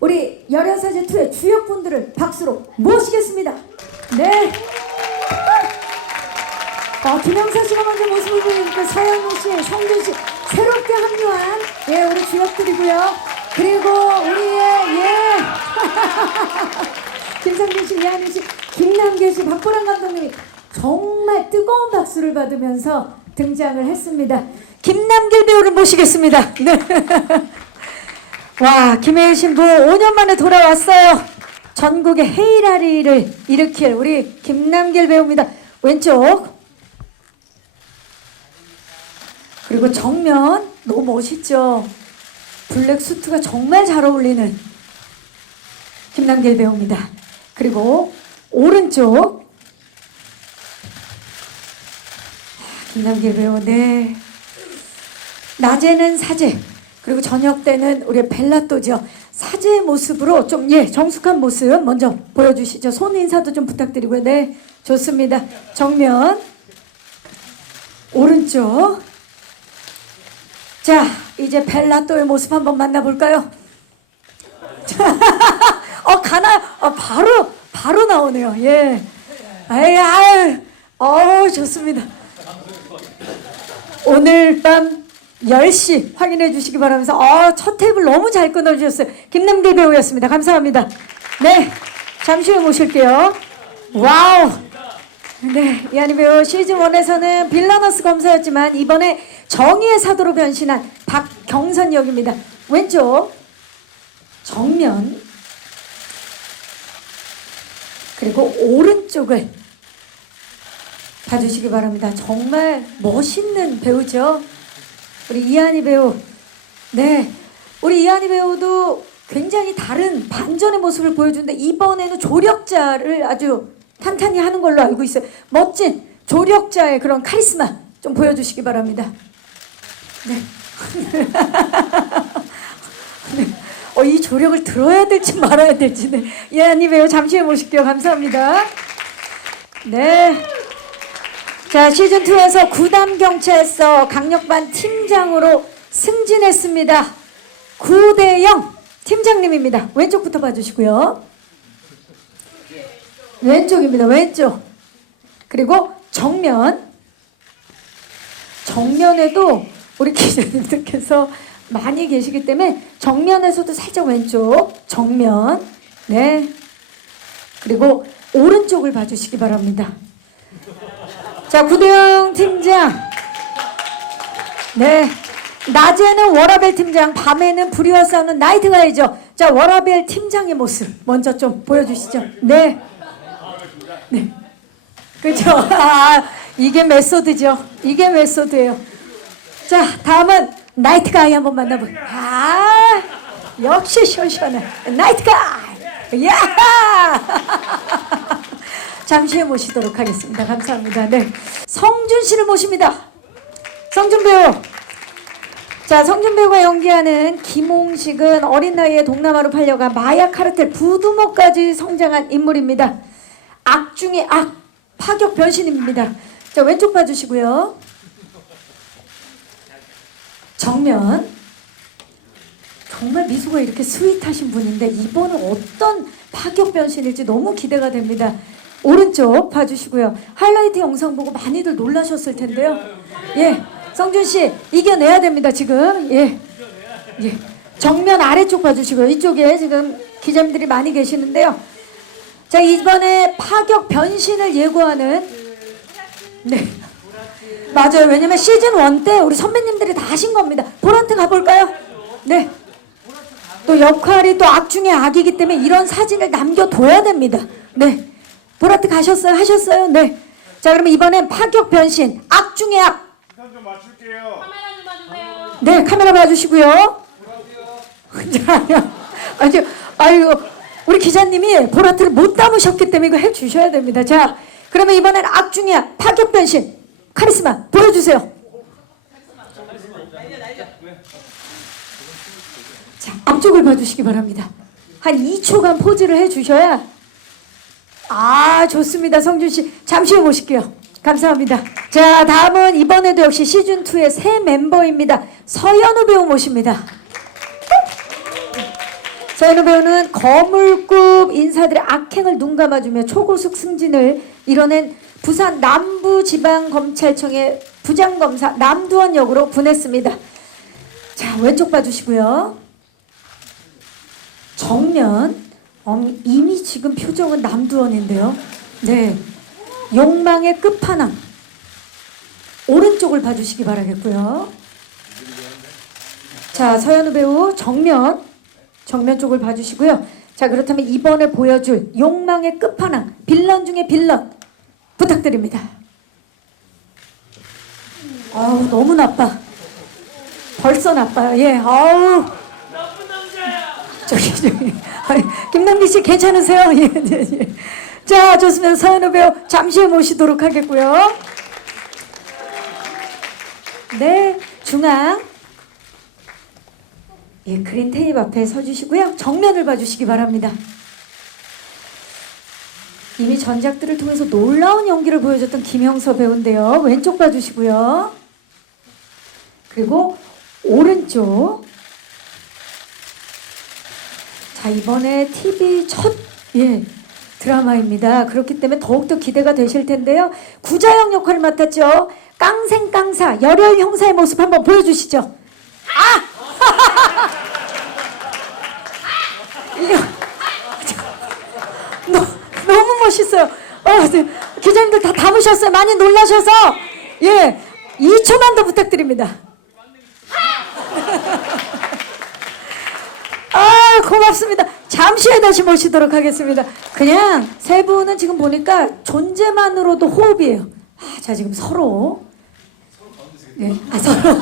우리 열연사제2의 주역분들을 박수로 모시겠습니다. 네. 김영사 씨가 먼저 모습을 보이니까 서현우 씨, 성준 씨 새롭게 합류한 우리 주역들이고요. 그리고 우리의 김상준 씨, 이한희 씨, 김남길 씨, 박보람 감독님이 정말 뜨거운 박수를 받으면서 등장을 했습니다. 김남길 배우를 모시겠습니다. 네. 와, 김혜일 신부 5년 만에 돌아왔어요. 전국의 헤이라리를 일으킬 우리 김남길 배우입니다. 왼쪽. 그리고 정면 너무 멋있죠. 블랙 수트가 정말 잘 어울리는 김남길 배우입니다. 그리고 오른쪽 김남길 배우. 네. 낮에는 사제, 그리고 저녁 때는 우리 벨라또죠. 사제의 모습으로 좀 정숙한 모습 먼저 보여주시죠. 손 인사도 좀 부탁드리고요. 네, 좋습니다. 정면 오른쪽. 자, 이제 벨라또의 모습 한번 만나볼까요? 가나? 바로 나오네요. 예. 좋습니다. 오늘 밤 10시 확인해 주시기 바라면서 첫 테이블 너무 잘 끊어주셨어요. 김남길 배우였습니다. 감사합니다. 네, 잠시 후에 모실게요. 와우. 네, 이한희 배우 시즌1에서는 빌라너스 검사였지만 이번에 정의의 사도로 변신한 박경선 역입니다. 왼쪽 정면, 그리고 오른쪽을 봐주시기 바랍니다. 정말 멋있는 배우죠. 우리 이한희 배우. 네, 우리 이한희 배우도 굉장히 다른 반전의 모습을 보여주는데 이번에는 조력자를 아주 탄탄히 하는 걸로 알고 있어요. 멋진 조력자의 그런 카리스마 좀 보여주시기 바랍니다. 네. 네. 이 조력을 들어야 될지 말아야 될지. 네. 이한희 배우 잠시 후에 모실게요. 감사합니다. 네. 자, 시즌2에서 구담경찰서 강력반 팀장으로 승진했습니다. 구대영 팀장님입니다. 왼쪽부터 봐주시고요. 왼쪽입니다. 왼쪽. 그리고 정면에도 우리 기자님들께서 많이 계시기 때문에 정면에서도 살짝 왼쪽, 정면. 네. 그리고 오른쪽을 봐주시기 바랍니다. 자, 구대영 팀장. 네. 낮에는 워라벨 팀장, 밤에는 불의와 싸우는 나이트 가이죠. 자, 워라벨 팀장의 모습 먼저 좀 보여주시죠. 네. 네. 그렇죠. 이게 메소드죠. 이게 메소드예요. 자, 다음은 나이트 가이 한번 만나볼게요. 역시 시원시원해. 나이트 가이. 야! 잠시 후에 모시도록 하겠습니다. 감사합니다. 네. 성준 씨를 모십니다. 성준 배우. 자, 성준 배우가 연기하는 김홍식은 어린 나이에 동남아로 팔려가 마약 카르텔 부두모까지 성장한 인물입니다. 악 중에 악, 파격 변신입니다. 자, 왼쪽 봐주시고요. 정면. 정말 미소가 이렇게 스윗하신 분인데 이번은 어떤 파격 변신일지 너무 기대가 됩니다. 오른쪽 봐주시고요. 하이라이트 영상 보고 많이들 놀라셨을 텐데요. 예, 성준 씨 이겨내야 됩니다. 지금. 예. 정면 아래쪽 봐주시고요. 이쪽에 지금 기자님들이 많이 계시는데요. 자, 이번에 파격 변신을 예고하는. 네, 맞아요. 왜냐면 시즌1 때 우리 선배님들이 다 하신 겁니다. 보라트 가볼까요? 네. 또 역할이 또 악 중에 악이기 때문에 이런 사진을 남겨둬야 됩니다. 네. 보라트 가셨어요? 하셨어요? 네. 자, 그러면 이번엔 파격 변신, 악 중에 악. 시선 좀 맞출게요. 카메라 좀 봐주세요. 네, 카메라 봐주시고요. 아유, 우리 기자님이 보라트를 못 담으셨기 때문에 이거 해주셔야 됩니다. 자, 그러면 이번엔 악 중에 악, 파격 변신, 카리스마 보여주세요. 자, 앞쪽을 봐주시기 바랍니다. 한 2초간 포즈를 해주셔야. 좋습니다. 성준씨 잠시 후에 모실게요. 감사합니다. 자, 다음은 이번에도 역시 시즌2의 새 멤버입니다. 서현우 배우 모십니다. 서현우 배우는 거물급 인사들의 악행을 눈감아주며 초고속 승진을 이뤄낸 부산 남부지방검찰청의 부장검사 남두원 역으로 분했습니다. 자, 왼쪽 봐주시고요. 정면 이미 지금 표정은 남두원인데요. 네, 욕망의 끝판왕. 오른쪽을 봐주시기 바라겠고요. 자, 서현우 배우 정면 쪽을 봐주시고요. 자, 그렇다면 이번에 보여줄 욕망의 끝판왕, 빌런 중에 빌런 부탁드립니다. 아우, 너무 나빠. 벌써 나빠요. 예, 아우. 나쁜 남자야. 저기 김남기 씨 괜찮으세요? 예, 예, 예. 자, 좋습니다. 서현우 배우 잠시 후에 모시도록 하겠고요. 네, 중앙. 예, 그린 테이프 앞에 서주시고요. 정면을 봐주시기 바랍니다. 이미 전작들을 통해서 놀라운 연기를 보여줬던 김형서 배우인데요. 왼쪽 봐주시고요. 그리고 오른쪽. 자, 이번에 TV 첫 드라마입니다. 그렇기 때문에 더욱더 기대가 되실 텐데요. 구자영 역할을 맡았죠. 깡생깡사 열혈 형사의 모습 한번 보여주시죠. 너무 멋있어요. 기자님들 다 담으셨어요. 많이 놀라셔서 2초만 더 부탁드립니다. 고맙습니다. 잠시 후에 다시 모시도록 하겠습니다. 그냥 세 분은 지금 보니까 존재만으로도 호흡이에요. 자, 지금 서로 서로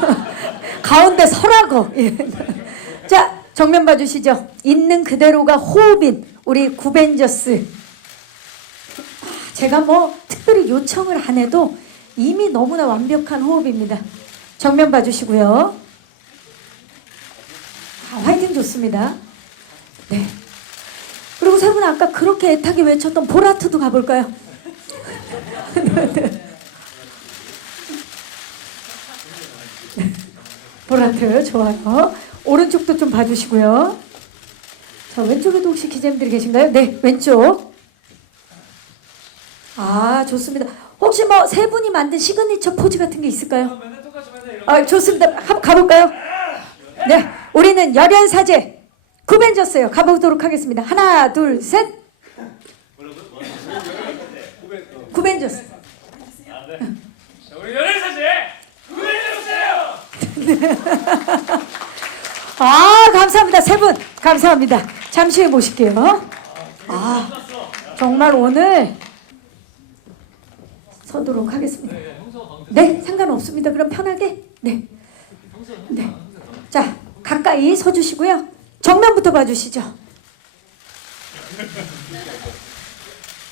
가운데 서라고. 자, 정면 봐주시죠. 있는 그대로가 호흡인 우리 구벤져스. 제가 뭐 특별히 요청을 안 해도 이미 너무나 완벽한 호흡입니다. 정면 봐주시고요. 화이팅 좋습니다. 네. 그리고 세 분 아까 그렇게 애타게 외쳤던 보라트도 가볼까요? 보라트 좋아요. 오른쪽도 좀 봐주시고요. 자, 왼쪽에도 혹시 기자님들이 계신가요? 네, 왼쪽. 좋습니다. 혹시 뭐 세 분이 만든 시그니처 포즈 같은 게 있을까요? 좋습니다. 한번 가볼까요? 네, 우리는 열혈사제 구벤져스예요. 가보도록 하겠습니다. 하나, 둘, 셋. 구벤져스. 우리 열혈사제 구벤져스예요. 감사합니다. 세 분 감사합니다. 잠시 후에 모실게요. 정말 오늘 서도록 하겠습니다. 네, 상관없습니다. 그럼 편하게. 네. 자, 가까이 서주시고요. 정면부터 봐주시죠.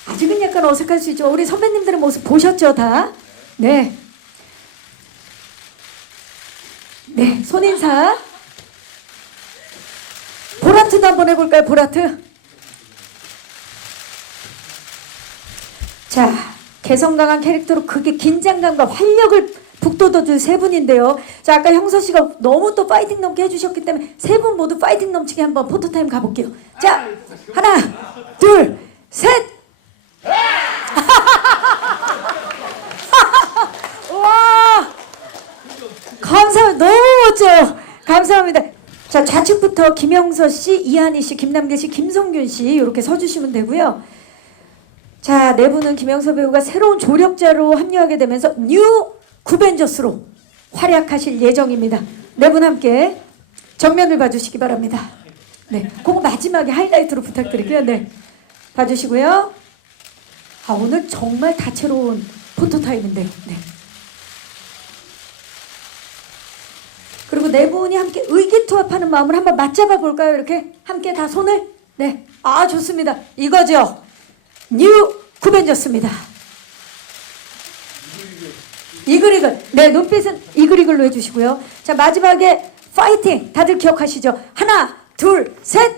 아직은 약간 어색할 수 있죠. 우리 선배님들의 모습 보셨죠, 다? 네. 네, 손인사. 보라트도 한번 해볼까요, 보라트? 자, 개성 강한 캐릭터로 크게 긴장감과 활력을 북돋워줄 세 분인데요. 자, 아까 형서 씨가 너무 또 파이팅 넘게 해주셨기 때문에 세 분 모두 파이팅 넘치게 한번 포토타임 가볼게요. 자, 하나, 둘, 셋! 와! 감사합니다. 너무 멋져요. 감사합니다. 자, 좌측부터 김형서 씨, 이한희 씨, 김남길 씨, 김성균 씨 이렇게 서주시면 되고요. 자, 네 분은 김형서 배우가 새로운 조력자로 합류하게 되면서 뉴 구벤져스로 활약하실 예정입니다. 네 분 함께 정면을 봐주시기 바랍니다. 네, 그거 마지막에 하이라이트로 부탁드릴게요. 네, 봐주시고요. 오늘 정말 다채로운 포토타임인데요. 네. 그리고 네 분이 함께 의기투합하는 마음을 한번 맞잡아 볼까요? 이렇게 함께 다 손을. 네, 좋습니다. 이거죠. 뉴 구벤져스입니다. 이글이글. 네, 눈빛은 이글이글로 해주시고요. 자, 마지막에 파이팅. 다들 기억하시죠? 하나, 둘, 셋.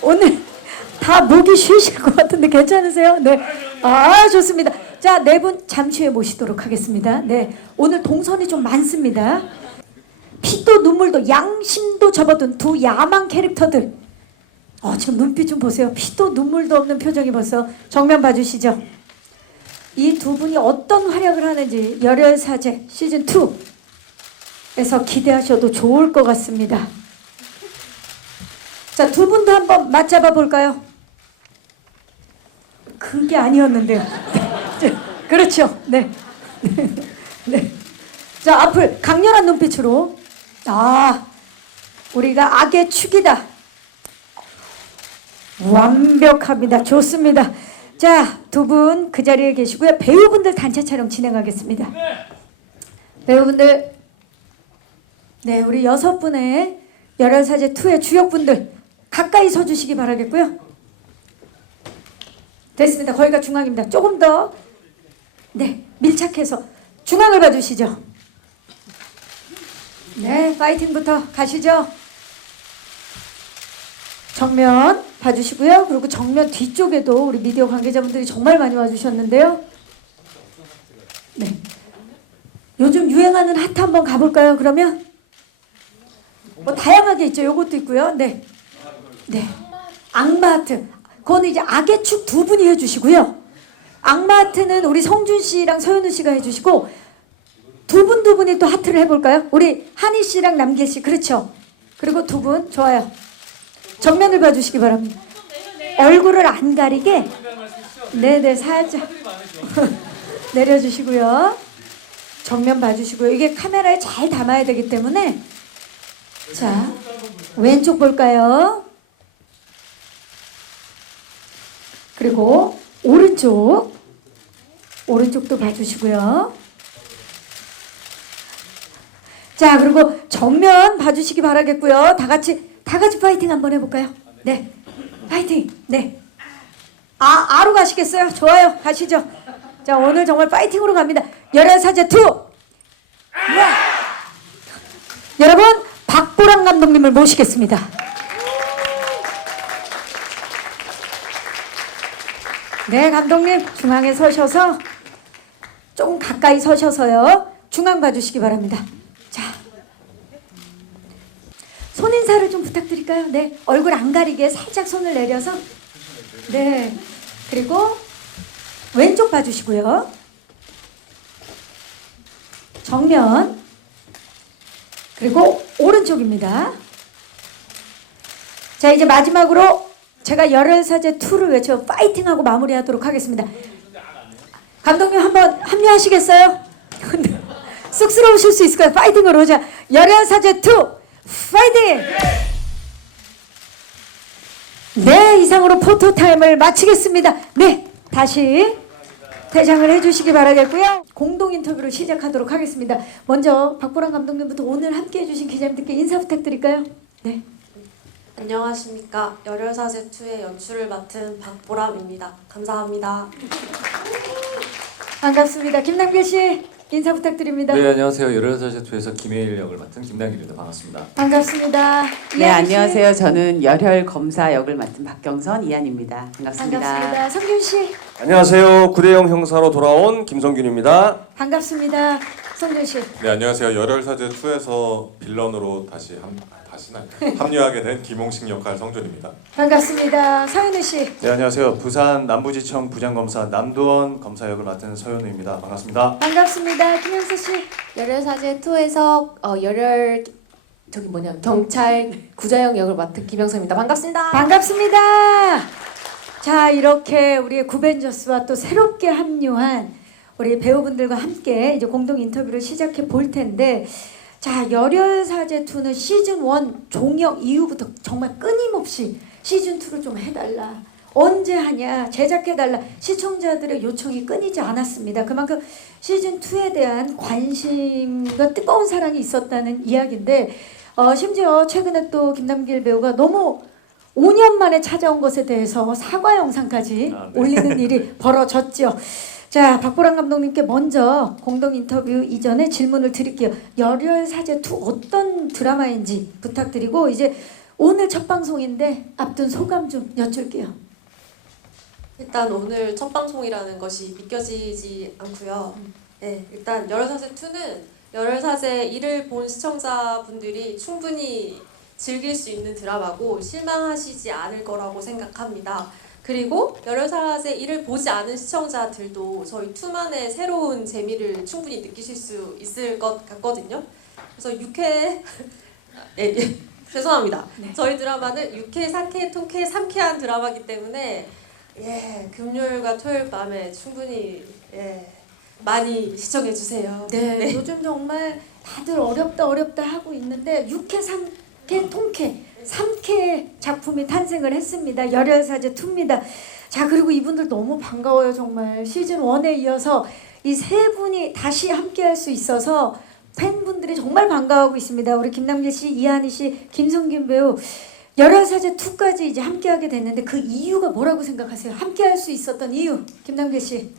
오늘 다 목이 쉬실 것 같은데 괜찮으세요? 네. 좋습니다. 자, 네 분 잠시 후에 모시도록 하겠습니다. 네, 오늘 동선이 좀 많습니다. 피도 눈물도 양심도 접어둔 두 야망 캐릭터들. 지금 눈빛 좀 보세요. 피도 눈물도 없는 표정이 벌써. 정면 봐주시죠. 이 두 분이 어떤 활약을 하는지 열혈사제 시즌 2에서 기대하셔도 좋을 것 같습니다. 자, 두 분도 한번 맞잡아 볼까요? 그게 아니었는데요. 그렇죠. 네. 네. 자, 앞을 강렬한 눈빛으로. 우리가 악의 축이다. 완벽합니다. 좋습니다. 자, 두 분 그 자리에 계시고요. 배우분들 단체 촬영 진행하겠습니다. 배우분들, 네, 우리 6분의 열혈사제 2의 주역분들 가까이 서주시기 바라겠고요. 됐습니다. 거기가 중앙입니다. 조금 더, 네, 밀착해서 중앙을 봐주시죠. 네, 파이팅부터 가시죠. 정면 봐주시고요. 그리고 정면 뒤쪽에도 우리 미디어 관계자분들이 정말 많이 와주셨는데요. 네, 요즘 유행하는 하트 한번 가볼까요? 그러면 뭐 다양하게 있죠. 요것도 있고요. 네, 네, 악마 하트. 그거는 이제 악의 축 두 분이 해주시고요. 악마 하트는 우리 성준 씨랑 서현우 씨가 해주시고, 두 분이 또 하트를 해볼까요? 우리 한희 씨랑 남길 씨. 그렇죠. 그리고 두 분 좋아요. 정면을 봐주시기 바랍니다. 얼굴을 안 가리게. 네네, 살짝 내려주시고요. 정면 봐주시고요. 이게 카메라에 잘 담아야 되기 때문에. 자, 왼쪽 볼까요? 그리고 오른쪽도 봐주시고요. 자, 그리고 정면 봐주시기 바라겠고요. 다 같이 파이팅 한번 해볼까요? 네, 파이팅. 네. 아로 가시겠어요? 좋아요, 가시죠. 자, 오늘 정말 파이팅으로 갑니다. 열혈사제 2. 여러분, 박보람 감독님을 모시겠습니다. 네, 감독님 중앙에 서셔서 조금 가까이 서셔서요. 중앙 봐주시기 바랍니다. 자, 손인사를 좀 부탁드릴까요? 네, 얼굴 안 가리게 살짝 손을 내려서. 네, 그리고 왼쪽 봐주시고요. 정면, 그리고 오른쪽입니다. 자, 이제 마지막으로 제가 열혈사제 2를 외쳐 파이팅하고 마무리하도록 하겠습니다. 감독님 한번 합류하시겠어요? 쑥스러우실 수 있을까요? 파이팅으로. 자, 열혈사제 2 파이팅! 네, 이상으로 포토타임을 마치겠습니다. 네, 다시 퇴장을 해주시기 바라겠고요. 공동 인터뷰를 시작하도록 하겠습니다. 먼저 박보람 감독님부터 오늘 함께해 주신 기자님들께 인사 부탁드릴까요? 네. 안녕하십니까. 열혈사제 2의 연출을 맡은 박보람입니다. 감사합니다. 반갑습니다. 김남길 씨 인사 부탁드립니다. 네, 안녕하세요. 열혈사제 2에서 김혜일 역을 맡은 김남길입니다. 반갑습니다. 반갑습니다. 네, 안녕하세요. 저는 열혈 검사 역을 맡은 박경선 이한입니다. 반갑습니다. 반갑습니다. 성균 씨 안녕하세요. 구대영 형사로 돌아온 김성균입니다. 반갑습니다. 성균 씨. 네, 안녕하세요. 열혈사제 2에서 빌런으로 다시는 합류하게 된 김홍식 역할 성준입니다. 반갑습니다. 서현우 씨. 네, 안녕하세요. 부산 남부지청 부장검사 남도원 검사 역을 맡은 서현우입니다. 반갑습니다. 반갑습니다. 김영수 씨. 열혈사제 2에서 경찰 구자영 역을 맡은 김영서입니다. 반갑습니다. 반갑습니다. 자, 이렇게 우리의 구벤져스와 또 새롭게 합류한 우리 배우분들과 함께 이제 공동 인터뷰를 시작해 볼 텐데, 자, 열혈사제 2는 시즌 1 종영 이후부터 정말 끊임없이 시즌 2를 좀 해달라, 언제 하냐, 제작해달라, 시청자들의 요청이 끊이지 않았습니다. 그만큼 시즌 2에 대한 관심과 뜨거운 사랑이 있었다는 이야기인데, 심지어 최근에 또 김남길 배우가 너무 5년 만에 찾아온 것에 대해서 사과 영상까지 올리는 일이 벌어졌죠. 자, 박보람 감독님께 먼저 공동 인터뷰 이전에 질문을 드릴게요. 열혈사제 2 어떤 드라마인지 부탁드리고, 이제 오늘 첫 방송인데 앞둔 소감 좀 여쭐게요. 일단 오늘 첫 방송이라는 것이 믿겨지지 않고요. 네, 일단 열혈사제 2는 열혈사제 1을 본 시청자분들이 충분히 즐길 수 있는 드라마고 실망하시지 않을 거라고 생각합니다. 그리고 열혈사제 1을 보지 않은 시청자들도 저희 2만의 새로운 재미를 충분히 느끼실 수 있을 것 같거든요. 그래서 6회 죄송합니다. 네. 저희 드라마는 6회, 4회, 통회, 3회한 드라마이기 때문에 금요일과 토요일 밤에 충분히 많이 시청해 주세요. 네, 요즘 정말 다들 어렵다 하고 있는데 6회, 3회, 통회, 3회 작품이 탄생을 했습니다. 열혈사제 2입니다. 자, 그리고 이분들 너무 반가워요. 정말 시즌 1에 이어서 이 세 분이 다시 함께할 수 있어서 팬분들이 정말 반가워하고 있습니다. 우리 김남길 씨, 이한희 씨, 김성균 배우 열혈사제 2까지 이제 함께하게 됐는데 그 이유가 뭐라고 생각하세요? 함께할 수 있었던 이유, 김남길 씨.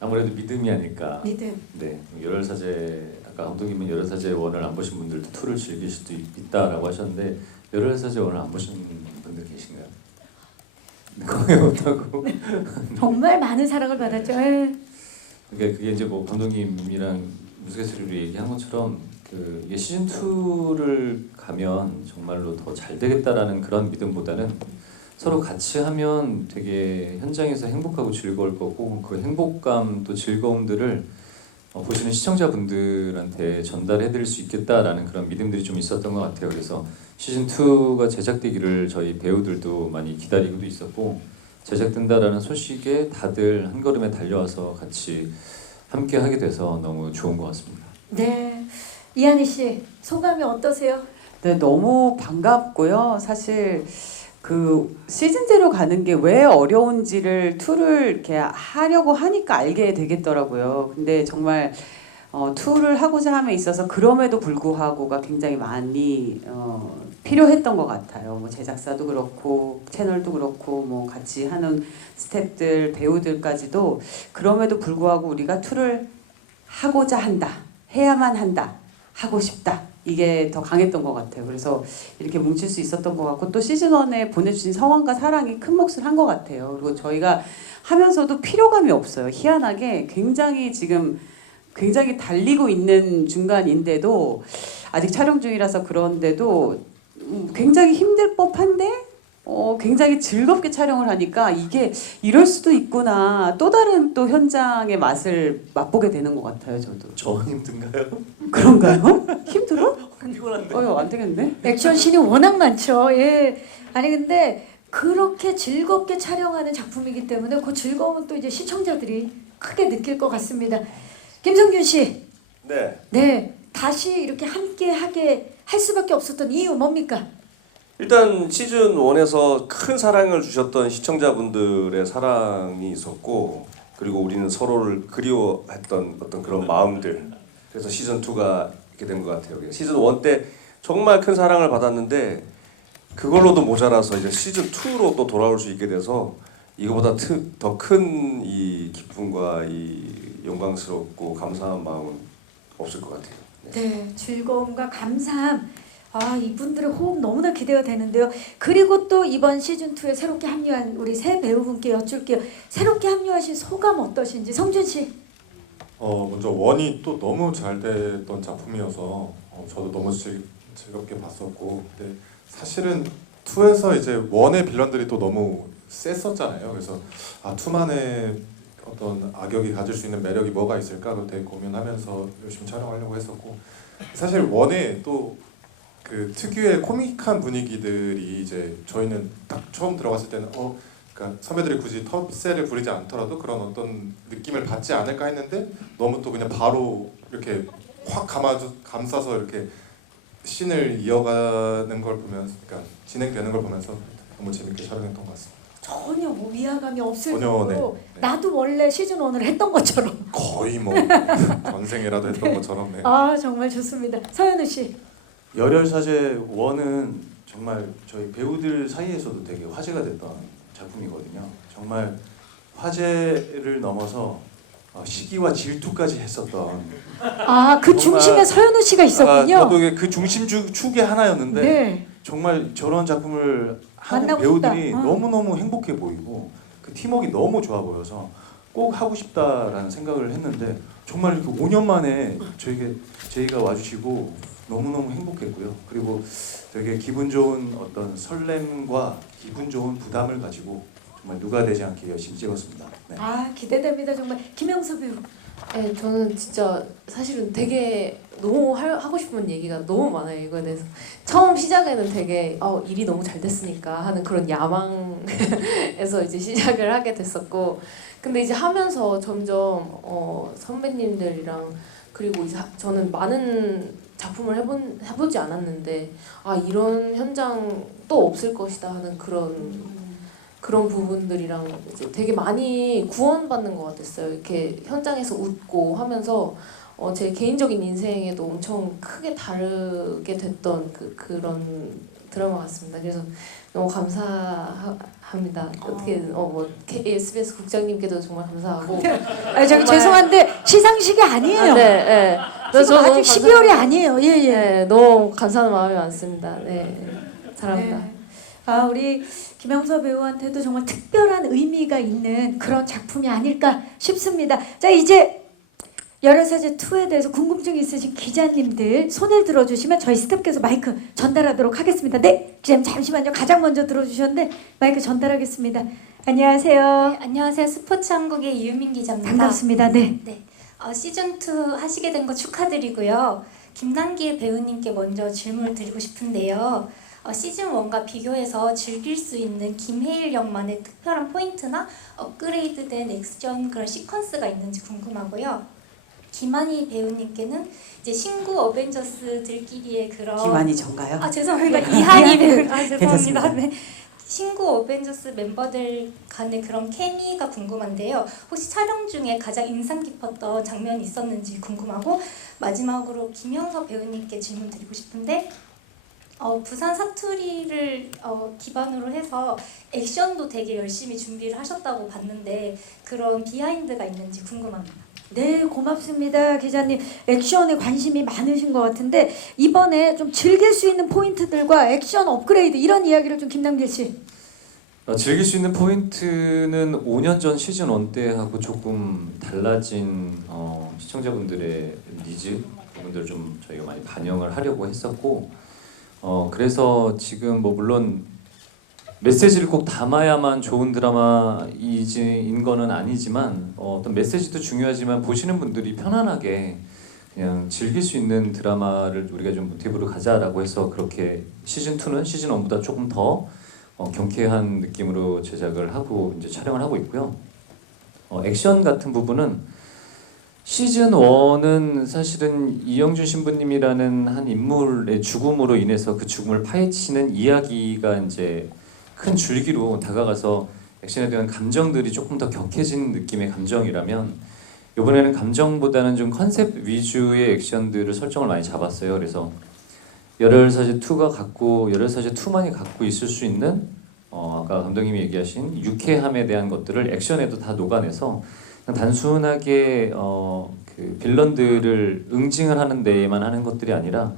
아무래도 믿음이 아닐까. 믿음. 네, 열혈사제 아까 감독님은 열혈사제 1을 안 보신 분들도 2를 즐길 수도 있다라고 하셨는데 열혈사제 1을 안 보신 분들 계신가요? 거의 없다고. 정말 많은 사랑을 받았죠. 예. 그게 이제 뭐 감독님이랑 우스갯소리로 얘기한 것처럼 이게 시즌 2를 가면 정말로 더 잘 되겠다라는 그런 믿음보다는 서로 같이 하면 되게 현장에서 행복하고 즐거울 거고 그 행복감 또 즐거움들을 보시는 시청자분들한테 전달해드릴 수 있겠다라는 그런 믿음들이 좀 있었던 것 같아요. 그래서 시즌 2가 제작되기를 저희 배우들도 많이 기다리고도 있었고 제작된다라는 소식에 다들 한 걸음에 달려와서 같이 함께 하게 돼서 너무 좋은 것 같습니다. 네, 이한희 씨 소감이 어떠세요? 네, 너무 반갑고요. 사실 그 시즌제로 가는 게 왜 어려운지를 2를 이렇게 하려고 하니까 알게 되겠더라고요. 근데 정말 2를 하고자 함에 있어서 그럼에도 불구하고가 굉장히 많이 필요했던 것 같아요. 뭐 제작사도 그렇고 채널도 그렇고 뭐 같이 하는 스태프들, 배우들까지도 그럼에도 불구하고 우리가 2를 하고자 한다, 해야만 한다, 하고 싶다. 이게 더 강했던 것 같아요. 그래서 이렇게 뭉칠 수 있었던 것 같고 또 시즌 1에 보내주신 성원과 사랑이 큰 몫을 한 것 같아요. 그리고 저희가 하면서도 피로감이 없어요. 희한하게 굉장히 달리고 있는 중간인데도 아직 촬영 중이라서 그런데도 굉장히 힘들 법한데 굉장히 즐겁게 촬영을 하니까 이게 이럴 수도 있구나. 또 다른 또 현장의 맛을 맛보게 되는 것 같아요. 저도. 저 힘든가요? 그런가요? 힘들어? 피곤한데. 안 되겠네. 액션씬이 워낙 많죠. 예. 아니 근데 그렇게 즐겁게 촬영하는 작품이기 때문에 그 즐거움은 또 이제 시청자들이 크게 느낄 것 같습니다. 김성균 씨. 네. 네. 다시 이렇게 함께 하게 할 수밖에 없었던 이유 뭡니까? 일단 시즌 1에서 큰 사랑을 주셨던 시청자분들의 사랑이 있었고 그리고 우리는 서로를 그리워했던 어떤 그런 마음들 그래서 시즌 2가 이렇게 된 것 같아요. 시즌 1 때 정말 큰 사랑을 받았는데 그걸로도 모자라서 이제 시즌 2로 또 돌아올 수 있게 돼서 이거보다 더 큰 이 기쁨과 이 영광스럽고 감사한 마음은 없을 것 같아요. 네, 즐거움과 감사함. 아, 이분들의 호흡 너무나 기대가 되는데요. 그리고 또 이번 시즌 2에 새롭게 합류한 우리 새 배우분께 여쭐게요. 새롭게 합류하신 소감 어떠신지 성준 씨. 먼저 1이 또 너무 잘 됐던 작품이어서 저도 너무 즐겁게 봤었고 근데 사실은 2에서 이제 1의 빌런들이 또 너무 셌었잖아요. 그래서 2만의 어떤 악역이 가질 수 있는 매력이 뭐가 있을까 그걸 되게 고민하면서 열심히 촬영하려고 했었고 사실 1에 또 그 특유의 코믹한 분위기들이 이제 저희는 딱 처음 들어갔을 때는 그러니까 선배들이 굳이 텃세를 부리지 않더라도 그런 어떤 느낌을 받지 않을까 했는데 너무 또 그냥 바로 이렇게 확 감싸서 이렇게 씬을 이어가는 걸 보면서 그러니까 진행되는 걸 보면서 너무 재밌게 촬영했던 것 같습니다. 전혀 뭐 위화감이 없을 전혀, 정도로 네. 나도 원래 시즌 1을 했던 것처럼. 거의 뭐 전생이라도 했던 것처럼 네. 아, 정말 좋습니다. 서현우 씨. 열혈사제 1은 정말 저희 배우들 사이에서도 되게 화제가 됐던 작품이거든요. 정말 화제를 넘어서 시기와 질투까지 했었던 아, 그 정말- 중심에 서현우 씨가 있었군요. 저도 그 중심 축의 하나였는데 네. 정말 저런 작품을 하는 만나고 배우들이 싶다. 너무너무 행복해 보이고 그 팀워크가 너무 좋아 보여서 꼭 하고 싶다라는 생각을 했는데 정말 그 5년 만에 저희가 와주시고 너무너무 행복했고요. 그리고 되게 기분 좋은 어떤 설렘과 기분 좋은 부담을 가지고 정말 누가 되지 않게 열심히 찍었습니다. 네. 아 기대됩니다 정말. 김영서 배우. 네, 저는 진짜 사실은 되게 너무 하고 싶은 얘기가 너무 많아요. 이거에 대해서 처음 시작에는 되게 일이 너무 잘 됐으니까 하는 그런 야망에서 이제 시작을 하게 됐었고, 근데 이제 하면서 점점 선배님들이랑 그리고 이제 저는 많은 작품을 해보지 않았는데 이런 현장 또 없을 것이다 하는 그런 부분들이랑 이제 되게 많이 구원받는 것 같았어요. 이렇게 현장에서 웃고 하면서 제 개인적인 인생에도 엄청 크게 다르게 됐던 그런 드라마 같습니다. 그래서 너무 감사합니다. 어떻게 SBS 국장님께도 정말 감사하고. 아 저기 죄송한데 시상식이 아니에요. 네. 지금 아직 12월이 아니에요. 예. 네, 너무 감사한 마음이 많습니다. 네, 사랑합니다. 네. 아 우리 김영서 배우한테도 정말 특별한 의미가 있는 그런 작품이 아닐까 싶습니다. 자 이제 열혈사제 2에 대해서 궁금증이 있으신 기자님들 손을 들어주시면 저희 스태프께서 마이크 전달하도록 하겠습니다. 네, 기자님 잠시만요. 가장 먼저 들어주셨는데 마이크 전달하겠습니다. 안녕하세요. 네, 안녕하세요. 스포츠한국의 이유민 기자입니다. 반갑습니다. 네. 시즌2 하시게 된 거 축하드리고요. 김남길 배우님께 먼저 질문을 드리고 싶은데요. 시즌1과 비교해서 즐길 수 있는 김혜일 역만의 특별한 포인트나 업그레이드된 액션 그런 시퀀스가 있는지 궁금하고요. 김한희 배우님께는 이제 신구 어벤져스들끼리의 그런 김한희 전가요? 죄송합니다. 이한희 배우 죄송합니다. 괜찮습니다. 네. 신구 어벤져스 멤버들 간의 그런 케미가 궁금한데요. 혹시 촬영 중에 가장 인상 깊었던 장면이 있었는지 궁금하고, 마지막으로 김영서 배우님께 질문 드리고 싶은데 부산 사투리를 기반으로 해서 액션도 되게 열심히 준비를 하셨다고 봤는데 그런 비하인드가 있는지 궁금합니다. 네, 고맙습니다. 기자님. 액션에 관심이 많으신 것 같은데 이번에 좀 즐길 수 있는 포인트들과 액션 업그레이드 이런 이야기를 좀 김남길 씨. 즐길 수 있는 포인트는 5년 전 시즌 1 때하고 조금 달라진 시청자분들의 니즈 부분들을 좀 저희가 많이 반영을 하려고 했었고, 그래서 지금 물론 메시지를 꼭 담아야만 좋은 드라마인 거는 아니지만 어떤 메시지도 중요하지만 보시는 분들이 편안하게 그냥 즐길 수 있는 드라마를 우리가 좀 모티브로 가자라고 해서 그렇게 시즌 2는 시즌 1보다 조금 더 경쾌한 느낌으로 제작을 하고 이제 촬영을 하고 있고요. 액션 같은 부분은 시즌 1은 사실은 이영준 신부님이라는 한 인물의 죽음으로 인해서 그 죽음을 파헤치는 이야기가 이제 큰 줄기로 다가가서 액션에 대한 감정들이 조금 더 격해진 느낌의 감정이라면, 이번에는 감정보다는 좀 컨셉 위주의 액션들을 설정을 많이 잡았어요. 그래서 열혈사제 2가 열혈사제 2만이 갖고 있을 수 있는 아까 감독님이 얘기하신 유쾌함에 대한 것들을 액션에도 다 녹아내서 그냥 단순하게 그 빌런들을 응징을 하는 데에만 하는 것들이 아니라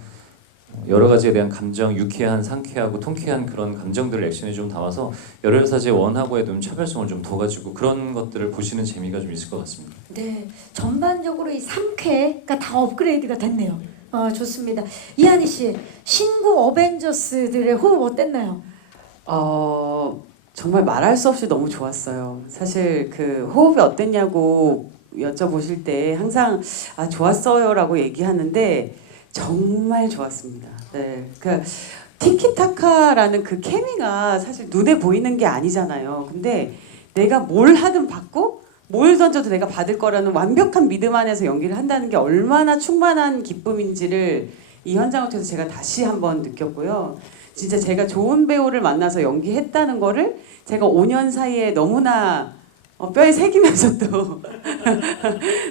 여러 가지에 대한 감정, 유쾌한, 상쾌하고 통쾌한 그런 감정들을 액션에 좀 담아서 열혈사제 1하고의 좀 차별성을 좀 둬가지고 그런 것들을 보시는 재미가 좀 있을 것 같습니다. 네, 전반적으로 이 3쾌가 다 업그레이드가 됐네요. 좋습니다. 이한희 씨, 신구 어벤져스들의 호흡 어땠나요? 정말 말할 수 없이 너무 좋았어요. 사실 그 호흡이 어땠냐고 여쭤보실 때 항상 좋았어요라고 얘기하는데 정말 좋았습니다. 네, 그 티키타카라는 그 케미가 사실 눈에 보이는 게 아니잖아요. 근데 내가 뭘 하든 받고 뭘 던져도 내가 받을 거라는 완벽한 믿음 안에서 연기를 한다는 게 얼마나 충만한 기쁨인지를 이 현장을 통해서 제가 다시 한번 느꼈고요. 진짜 제가 좋은 배우를 만나서 연기했다는 거를 제가 5년 사이에 너무나 뼈에 새기면서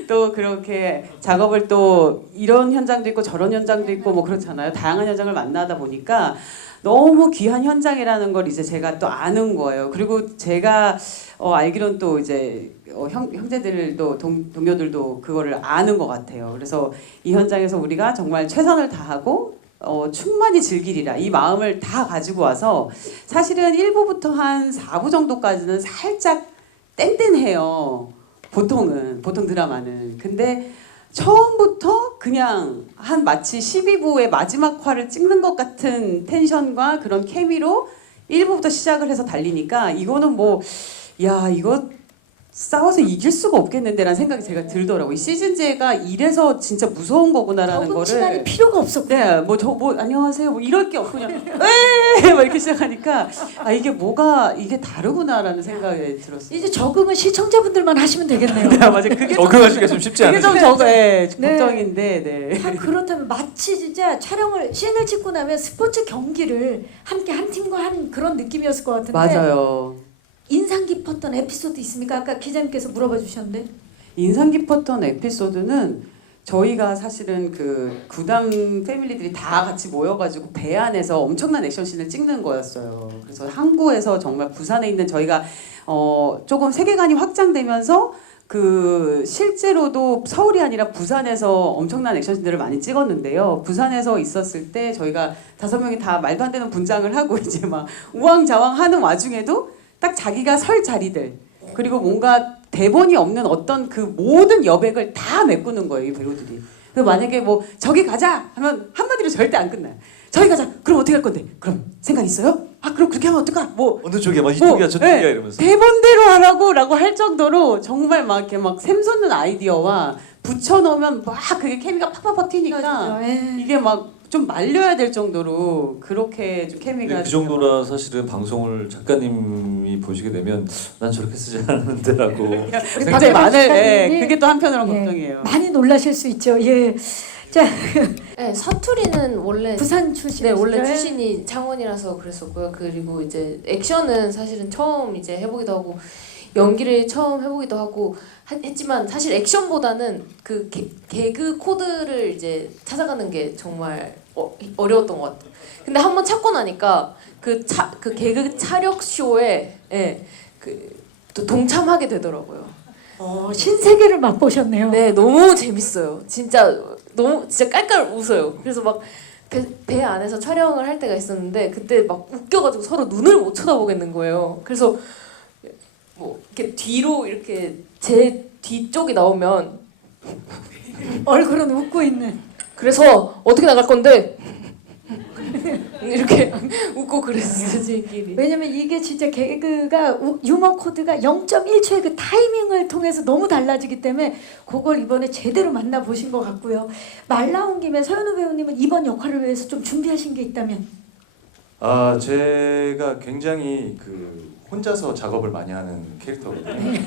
또 그렇게 작업을 또 이런 현장도 있고 저런 현장도 있고 뭐 그렇잖아요. 다양한 현장을 만나다 보니까 너무 귀한 현장이라는 걸 이제 제가 또 아는 거예요. 그리고 제가 알기로는 또 이제 형제들도 동료들도 그거를 아는 것 같아요. 그래서 이 현장에서 우리가 정말 최선을 다하고 충만히 즐기리라 이 마음을 다 가지고 와서 사실은 1부부터 한 4부 정도까지는 살짝 땡땡해요. 보통 드라마는. 근데 처음부터 그냥 한 마치 12부의 마지막 화를 찍는 것 같은 텐션과 그런 케미로 1부부터 시작을 해서 달리니까 이거는 뭐 야 이거 싸워서 이길 수가 없겠는데라는 생각이 제가 들더라고요. 이 시즌제가 이래서 진짜 무서운 거구나라는 적응 시간이 거를. 필요가 없었고. 네, 뭐 안녕하세요 뭐 이럴 게 없고 그냥 에이 막 이렇게 시작하니까 아 이게 뭐가 이게 다르구나라는 생각이 들었어요. 이제 적응은 시청자분들만 하시면 되겠네요. 네, 맞아요. 그게 적응하시기가 좀 쉽지 그게 않으세요? 좀 적어, 예, 네. 걱정인데, 네. 아, 그렇다면 마치 진짜 촬영을 씬을 찍고 나면 스포츠 경기를 함께 한 팀과 한 그런 느낌이었을 것 같은데 맞아요. 인상 깊었던 에피소드 있습니까? 아까 기자님께서 물어봐 주셨는데. 인상 깊었던 에피소드는 저희가 사실은 그 구단 패밀리들이 다 같이 모여가지고 배 안에서 엄청난 액션씬을 찍는 거였어요. 그래서 항구에서 정말 부산에 있는 저희가 조금 세계관이 확장되면서 그 실제로도 서울이 아니라 부산에서 엄청난 액션씬들을 많이 찍었는데요. 부산에서 있었을 때 저희가 5명이 다 말도 안 되는 분장을 하고 이제 막 우왕좌왕 하는 와중에도 딱 자기가 설 자리들 그리고 뭔가 대본이 없는 어떤 그 모든 여백을 다 메꾸는 거예요, 이 배우들이. 그래서 만약에 뭐 저기 가자 하면 한마디로 절대 안 끝나요. 저기 가자. 그럼 어떻게 할 건데? 그럼 생각 있어요? 아 그럼 그렇게 하면 어떡하? 뭐 어느 쪽이야? 막 이쪽이야 저쪽이야 이러면서. 대본대로 하라고라고 할 정도로 정말 막 이렇게 막 샘솟는 아이디어와 붙여 넣으면 막 그게 케미가 팍팍팍 튀니까 예. 이게 막 좀 말려야 될 정도로 그렇게 좀 케미가 그 정도라 사실은 방송을 작가님이 보시게 되면 난 저렇게 쓰지 않았는데라고 굉장히 많을 작가님이 그게 또 한편으로는 예, 걱정이에요. 많이 놀라실 수 있죠. 예. 자, 네, 사투리는 원래 부산 출신. 네 원래 출신이 창원이라서 그랬었고요. 그리고 이제 액션은 사실은 처음 이제 해보기도 하고 연기를 처음 해보기도 하고 했지만 사실 액션보다는 그 개그 코드를 이제 찾아가는 게 정말 어려웠던 것 같아요. 근데 한번 찾고 나니까 그 개그 차력 쇼에 예, 또 동참하게 되더라고요. 신세계를 맛보셨네요. 네, 너무 재밌어요. 진짜 깔깔 웃어요. 그래서 막 배 안에서 촬영을 할 때가 있었는데 그때 막 웃겨가지고 서로 눈을 못 쳐다보겠는 거예요. 그래서 뭐 이렇게 뒤로 이렇게 제 뒤쪽이 나오면 얼굴은 웃고 있는. 그래서 어떻게 나갈 건데 이렇게 웃고 그랬어요 저희끼리. 왜냐면 이게 진짜 개그가 유머 코드가 0.1초의 그 타이밍을 통해서 너무 달라지기 때문에 그걸 이번에 제대로 만나보신 것 같고요. 말 나온 김에 서현우 배우님은 이번 역할을 위해서 좀 준비하신 게 있다면? 아 제가 굉장히 그 혼자서 작업을 많이 하는 캐릭터거든요.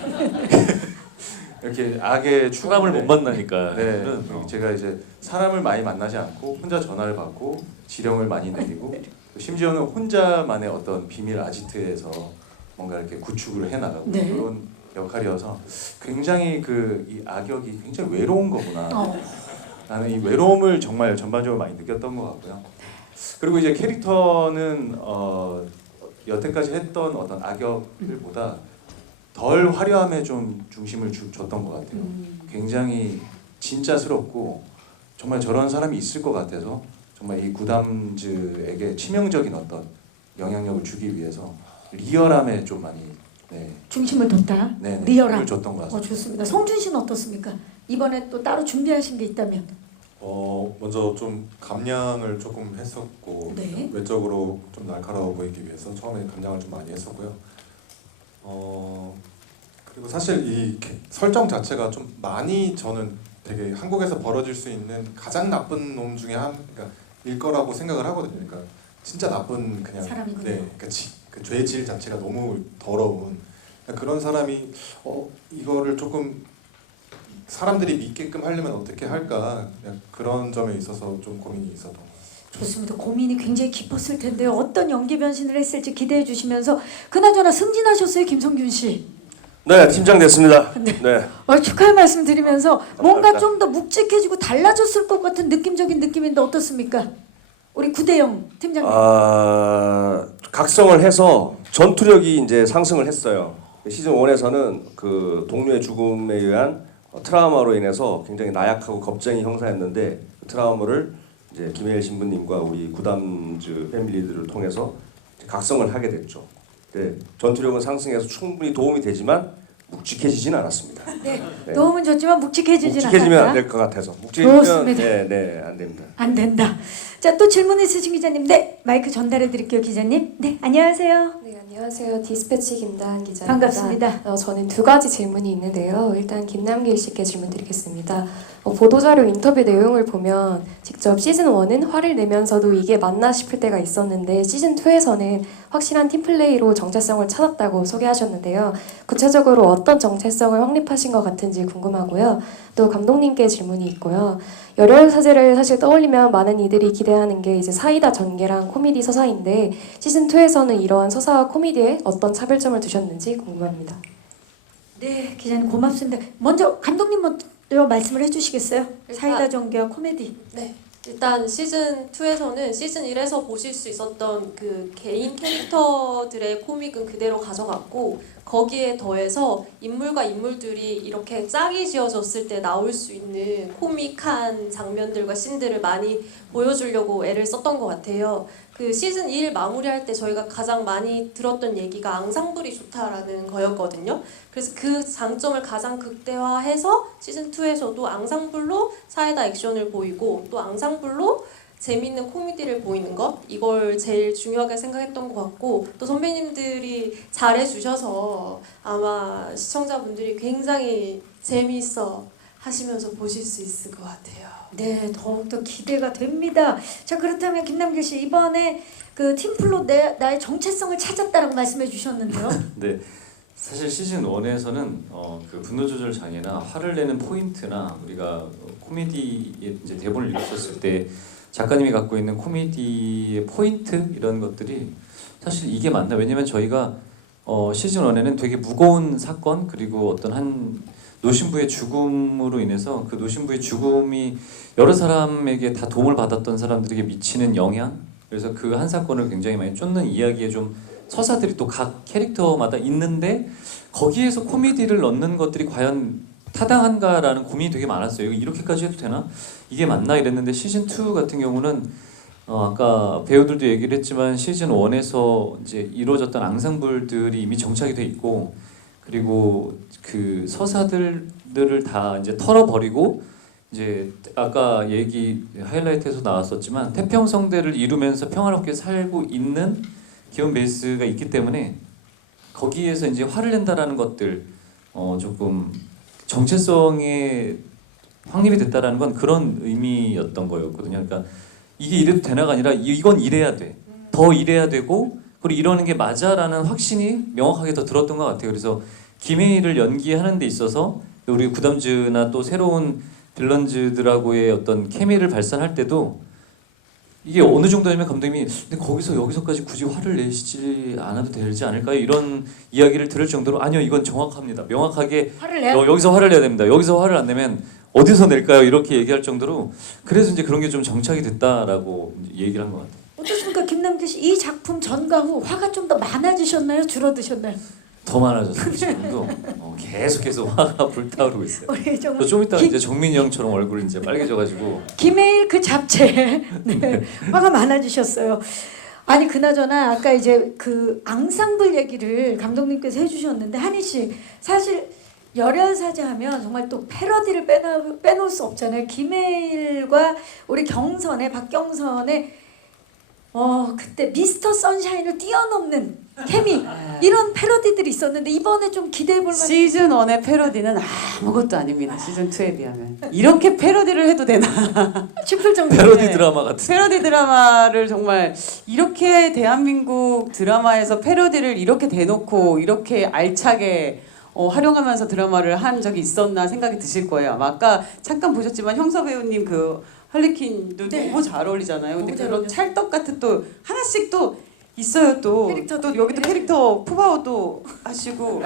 이렇게 악의 추감을 못 만나니까. 네, 제가 이제 사람을 많이 만나지 않고 혼자 전화를 받고 지령을 많이 내리고 심지어는 혼자만의 어떤 비밀 아지트에서 뭔가 이렇게 구축을 해나가고 네. 그런 역할이어서 굉장히 이 악역이 굉장히 외로운 거구나. 나는 이 외로움을 정말 전반적으로 많이 느꼈던 것 같고요. 그리고 이제 캐릭터는 여태까지 했던 어떤 악역들보다 덜 화려함에 좀 중심을 줬던 것 같아요. 굉장히 진짜스럽고 정말 저런 사람이 있을 것 같아서 정말 이 구담즈에게 치명적인 어떤 영향력을 주기 위해서 리얼함에 좀 많이 중심을 뒀다. 네, 리얼함. 힘을 줬던 것 같습니다. 좋습니다. 성준 씨는 어떻습니까? 이번에 또 따로 준비하신 게 있다면? 먼저 좀 감량을 조금 했었고 네. 외적으로 좀 날카로워 보이기 위해서 처음에 감량을 좀 많이 했었고요. 그리고 사실 이 설정 자체가 좀 많이 저는 되게 한국에서 벌어질 수 있는 가장 나쁜 놈 중에 그러니까 일 거라고 생각을 하거든요. 그러니까 진짜 나쁜 그냥 사람이군요. 그러니까 그 죄의 질 자체가 너무 더러운 그러니까 그런 사람이 이거를 조금 사람들이 믿게끔 하려면 어떻게 할까 그런 점에 있어서 좀 고민이 있었던 것 같아요. 좋습니다. 고민이 굉장히 깊었을 텐데요. 어떤 연기 변신을 했을지 기대해 주시면서 그나저나 승진하셨어요, 김성균 씨. 네, 팀장 됐습니다. 네. 축하의 말씀 드리면서 뭔가 좀 더 묵직해지고 달라졌을 것 같은 느낌적인 느낌인데 어떻습니까? 우리 구대영 팀장님. 각성을 해서 전투력이 이제 상승을 했어요. 시즌 1에서는 그 동료의 죽음에 의한 트라우마로 인해서 굉장히 나약하고 겁쟁이 형사였는데 그 트라우마를 이제 김혜일 신부님과 우리 구담즈 패밀리들을 통해서 각성을 하게 됐죠. 네, 전투력은 상승해서 충분히 도움이 되지만 묵직해지진 않았습니다. 네. 네. 도움은 줬지만 묵직해지진 묵직해지면 않았다. 안 될 것 같아서. 묵직해지면 그렇습니다. 안 됩니다. 안 된다. 자, 또 질문 있으신 기자님. 네, 마이크 전달해 드릴게요, 기자님. 네, 안녕하세요. 네, 안녕하세요. 디스패치 김다한 기자입니다. 반갑습니다. 저는 두 가지 질문이 있는데요. 일단 김남길 씨께 질문드리겠습니다. 보도자료 인터뷰 내용을 보면 직접 시즌 1은 화를 내면서도 이게 맞나 싶을 때가 있었는데 시즌 2에서는 확실한 팀플레이로 정체성을 찾았다고 소개하셨는데요. 구체적으로 어떤 정체성을 확립하신 것 같은지 궁금하고요. 또 감독님께 질문이 있고요. 열혈 사제를 사실 떠올리면 많은 이들이 기대하는 게 이제 사이다 전개랑 코미디 서사인데 시즌 2에서는 이러한 서사와 코미디에 어떤 차별점을 두셨는지 궁금합니다. 네, 기자님 고맙습니다. 먼저 감독님 먼저 말씀을 해주시겠어요? 사이다 전개와 코미디. 네. 일단 시즌 2에서는 시즌 1에서 보실 수 있었던 그 개인 캐릭터들의 코믹은 그대로 가져갔고 거기에 더해서 인물과 인물들이 이렇게 짝이 지어졌을 때 나올 수 있는 코믹한 장면들과 씬들을 많이 보여주려고 애를 썼던 것 같아요. 그 시즌 1 마무리할 때 저희가 가장 많이 들었던 얘기가 앙상블이 좋다라는 거였거든요. 그래서 그 장점을 가장 극대화해서 시즌 2에서도 앙상블로 사이다 액션을 보이고 또 앙상블로 재밌는 코미디를 보이는 것 이걸 제일 중요하게 생각했던 것 같고 또 선배님들이 잘해주셔서 아마 시청자분들이 굉장히 재미있어 하시면서 보실 수 있을 것 같아요. 네, 더욱더 기대가 됩니다. 자, 그렇다면 김남길 씨 이번에 그 팀플로 나의 정체성을 찾았다라고 말씀해 주셨는데요. 네, 사실 시즌 1에서는 그 분노 조절 장애나 화를 내는 포인트나 우리가 코미디의 이제 대본을 읽었을 때 작가님이 갖고 있는 코미디의 포인트 이런 것들이 사실 이게 맞나? 왜냐면 저희가 시즌 1에는 되게 무거운 사건 그리고 어떤 한 노신부의 죽음으로 인해서 그 노신부의 죽음이 여러 사람에게 다 도움을 받았던 사람들에게 미치는 영향 그래서 그 한 사건을 굉장히 많이 쫓는 이야기에 좀 서사들이 또 각 캐릭터마다 있는데 거기에서 코미디를 넣는 것들이 과연 타당한가라는 고민이 되게 많았어요. 이렇게까지 해도 되나? 이게 맞나 이랬는데 시즌 2 같은 경우는 아까 배우들도 얘기를 했지만 시즌 1에서 이제 이루어졌던 앙상블들이 이미 정착이 돼 있고 그리고 그 서사들을 다 이제 털어버리고 이제 아까 얘기 하이라이트에서 나왔었지만 태평성대를 이루면서 평화롭게 살고 있는 기본 베이스가 있기 때문에 거기에서 이제 화를 낸다라는 것들 조금 정체성에 확립이 됐다라는 건 그런 의미였던 거였거든요. 그러니까 이게 이래도 되나가 아니라 이건 이래야 돼. 더 이래야 되고 그리고 이러는 게 맞아라는 확신이 명확하게 더 들었던 것 같아요. 그래서 김혜희를 연기하는 데 있어서 우리 구담즈나 또 새로운 빌런즈들하고의 어떤 케미를 발산할 때도 이게 어느 정도냐면 감독님이 근데 거기서 여기서까지 굳이 화를 내시지 않아도 되지 않을까요? 이런 이야기를 들을 정도로 아니요 이건 정확합니다. 명확하게 화를 내야 여기서 화를 내야 됩니다. 여기서 화를 안 내면 어디서 낼까요? 이렇게 얘기할 정도로 그래서 이제 그런 게 좀 정착이 됐다라고 얘기를 한 것 같아요. 어떻습니까, 김남길 씨? 이 작품 전과 후 화가 좀 더 많아지셨나요? 줄어드셨나요? 더 많아졌어요. 지금도 계속해서 화가 불타오르고 있어요. 우리 정말 좀 이따 이제 정민이 형처럼 얼굴이 이제 빨개져가지고 김혜일 그 잡채 네, 화가 많아지셨어요. 아니 그나저나 아까 이제 그 앙상블 얘기를 감독님께서 해주셨는데 한희 씨 사실 열혈사제 하면 정말 또 패러디를 빼놓을 수 없잖아요. 김혜일과 우리 경선의 박경선의 그때 미스터 선샤인을 뛰어넘는 케미 이런 패러디들이 있었는데 이번에 좀 기대해 볼 만한 시즌 1의 패러디는 아무것도 아닙니다. 시즌 2에 비하면 이렇게 패러디를 해도 되나 싶을 정도로 패러디 네. 드라마 같은. 패러디 드라마를 정말 이렇게 대한민국 드라마에서 패러디를 이렇게 대놓고 이렇게 알차게 활용하면서 드라마를 한 적이 있었나 생각이 드실 거예요. 아까 잠깐 보셨지만 형서 배우님 그 할리퀸도 네. 너무 잘 어울리잖아요. 근데 너무 잘 그런 어울려요. 찰떡 같은 또 하나씩 또 있어요. 또 여기도 캐릭터 푸바오도 하시고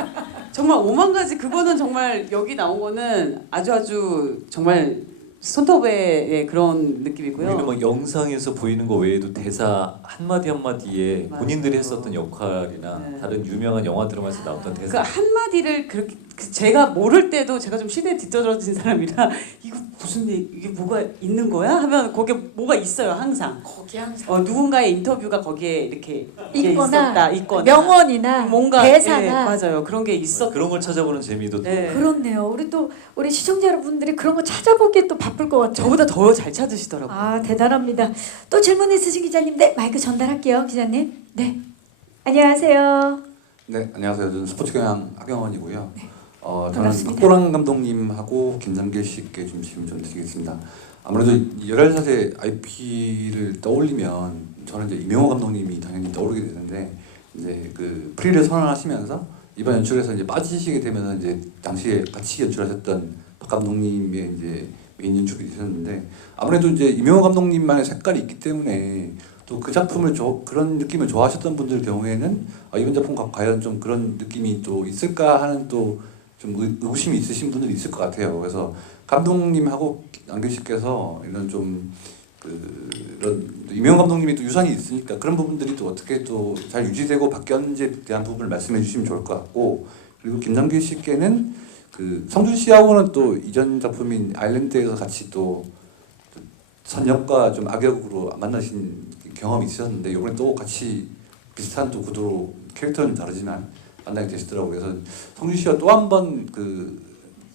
정말 오만 가지. 그거는 정말 여기 나온 거는 아주 정말 손톱의 그런 느낌이고요. 우리는 뭐 영상에서 보이는 거 외에도 대사 한마디 한마디에 본인들이 했었던 역할이나 네. 다른 유명한 영화 드라마에서 나왔던 그 대사 한마디를 그렇게 제가 모를 때도 제가 좀 시대에 뒤떨어진 사람이라 이거 무슨 이게 뭐가 있는 거야? 하면 거기에 뭐가 있어요 항상. 거기 항상 누군가의 인터뷰가 거기에 이렇게 있거나, 있거나 명언이나 뭔가 대사나 예, 맞아요. 그런 게 있었. 그런 걸 찾아보는 재미도 또 네. 그렇네요. 우리 시청자 여러분들이 그런 거 찾아보기에 또 바쁠 것 같아요. 저보다 더 잘 찾으시더라고요. 아 대단합니다. 또 질문 있으신 기자님, 네 마이크 전달할게요, 기자님. 네, 안녕하세요. 네, 안녕하세요. 저는 스포츠 경향 하경원이고요. 저는 반갑습니다. 박보람 감독님하고 김남길 씨께 좀 질문 좀 드리겠습니다. 아무래도 11사세 IP를 떠올리면 저는 이제 이명호 감독님이 당연히 떠오르게 되는데 이제 그 프리를 선언하시면서 이번 연출에서 이제 빠지시게 되면서 이제 당시에 같이 연출하셨던 박 감독님의 이제 메인 연출이 되셨는데 아무래도 이제 이명호 감독님만의 색깔이 있기 때문에 또 그 작품을 그런 느낌을 좋아하셨던 분들 경우에는 이번 작품과 과연 좀 그런 느낌이 또 있을까 하는 또 좀 의구심이 있으신 분들이 있을 것 같아요. 그래서 감독님하고 안길 씨께서 이런 좀 이런 이명호 감독님이 또 유산이 있으니까 그런 부분들이 또 어떻게 또 잘 유지되고 바뀌었는지에 대한 부분을 말씀해 주시면 좋을 것 같고 그리고 김남길 씨께는 그 성준 씨하고는 또 이전 작품인 아일랜드에서 같이 또 선역과 좀 악역으로 만나신 경험이 있으셨는데 이번에 또 같이 비슷한 또 구도로 캐릭터는 다르지만 만나게 되시더라고요. 그래서 성준 씨와 또 한 번 그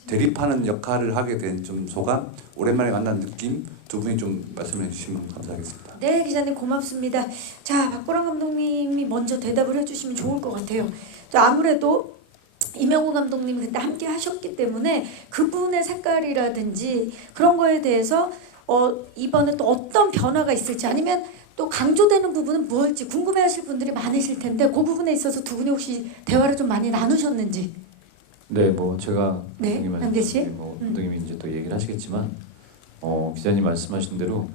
대립하는 역할을 하게 된 좀 소감, 오랜만에 만난 느낌 두 분이 좀 말씀해 주시면 감사하겠습니다. 네, 기자님 고맙습니다. 자, 박보람 감독님이 먼저 대답을 해주시면 좋을 것 같아요. 자, 아무래도 이명호 감독님이 그때 함께 하셨기 때문에 그분의 색깔이라든지 그런 거에 대해서 이번에 또 어떤 변화가 있을지 아니면 또 강조되는 부분은 무엇일지 궁금해하실 분들이 많으실 텐데 그 부분에 있어서 두 분이 혹시 대화를 좀 많이 나누셨는지. 네, 뭐 제가 네, 감독님 남길 씨? 뭐 감독님이 이제 또 얘기를 하시겠지만 기자님 말씀하신 대로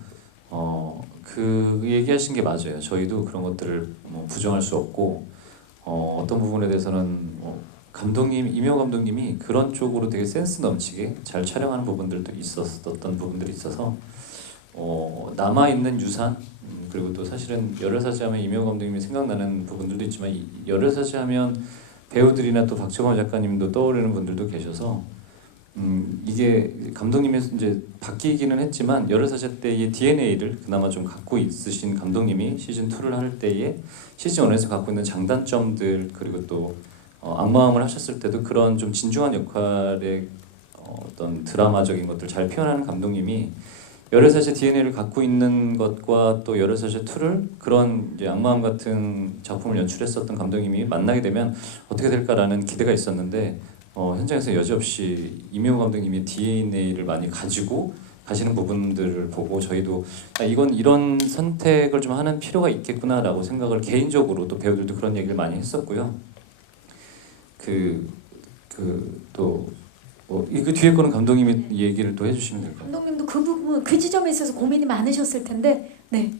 그 얘기하신 게 맞아요. 저희도 그런 것들을 뭐 부정할 수 없고 어떤 부분에 대해서는 감독님 이명호 감독님이 그런 쪽으로 되게 센스 넘치게 잘 촬영하는 부분들도 있었던 부분들이 있어서 남아 있는 유산 그리고 또 사실은 열혈사죄하면 이명호 감독님이 생각나는 부분들도 있지만 열혈사죄하면 배우들이나 또 박정호 작가님도 떠오르는 분들도 계셔서 이게 감독님이 이제 바뀌기는 했지만 열혈사죄 때의 DNA를 그나마 좀 갖고 있으신 감독님이 시즌 2를 할 때에 시즌 1에서 갖고 있는 장단점들 그리고 또 악마음을 하셨을 때도 그런 좀 진중한 역할의 어떤 드라마적인 것들 잘 표현하는 감독님이 열혈사죄 DNA를 갖고 있는 것과 또 열혈사죄 2를 그런 이제 악마음 같은 작품을 연출했었던 감독님이 만나게 되면 어떻게 될까라는 기대가 있었는데 현장에서 여지없이 이명호 감독님이 DNA를 많이 가지고 가시는 부분들을 보고 저희도 이건 이런 선택을 좀 하는 필요가 있겠구나라고 생각을 개인적으로 또 배우들도 그런 얘기를 많이 했었고요. 그 뒤에 거는 감독님이 얘기를 또 해주시면 될 것 같아요. 감독님도 그 부분 그 지점에 있어서 고민이 많으셨을 텐데 네.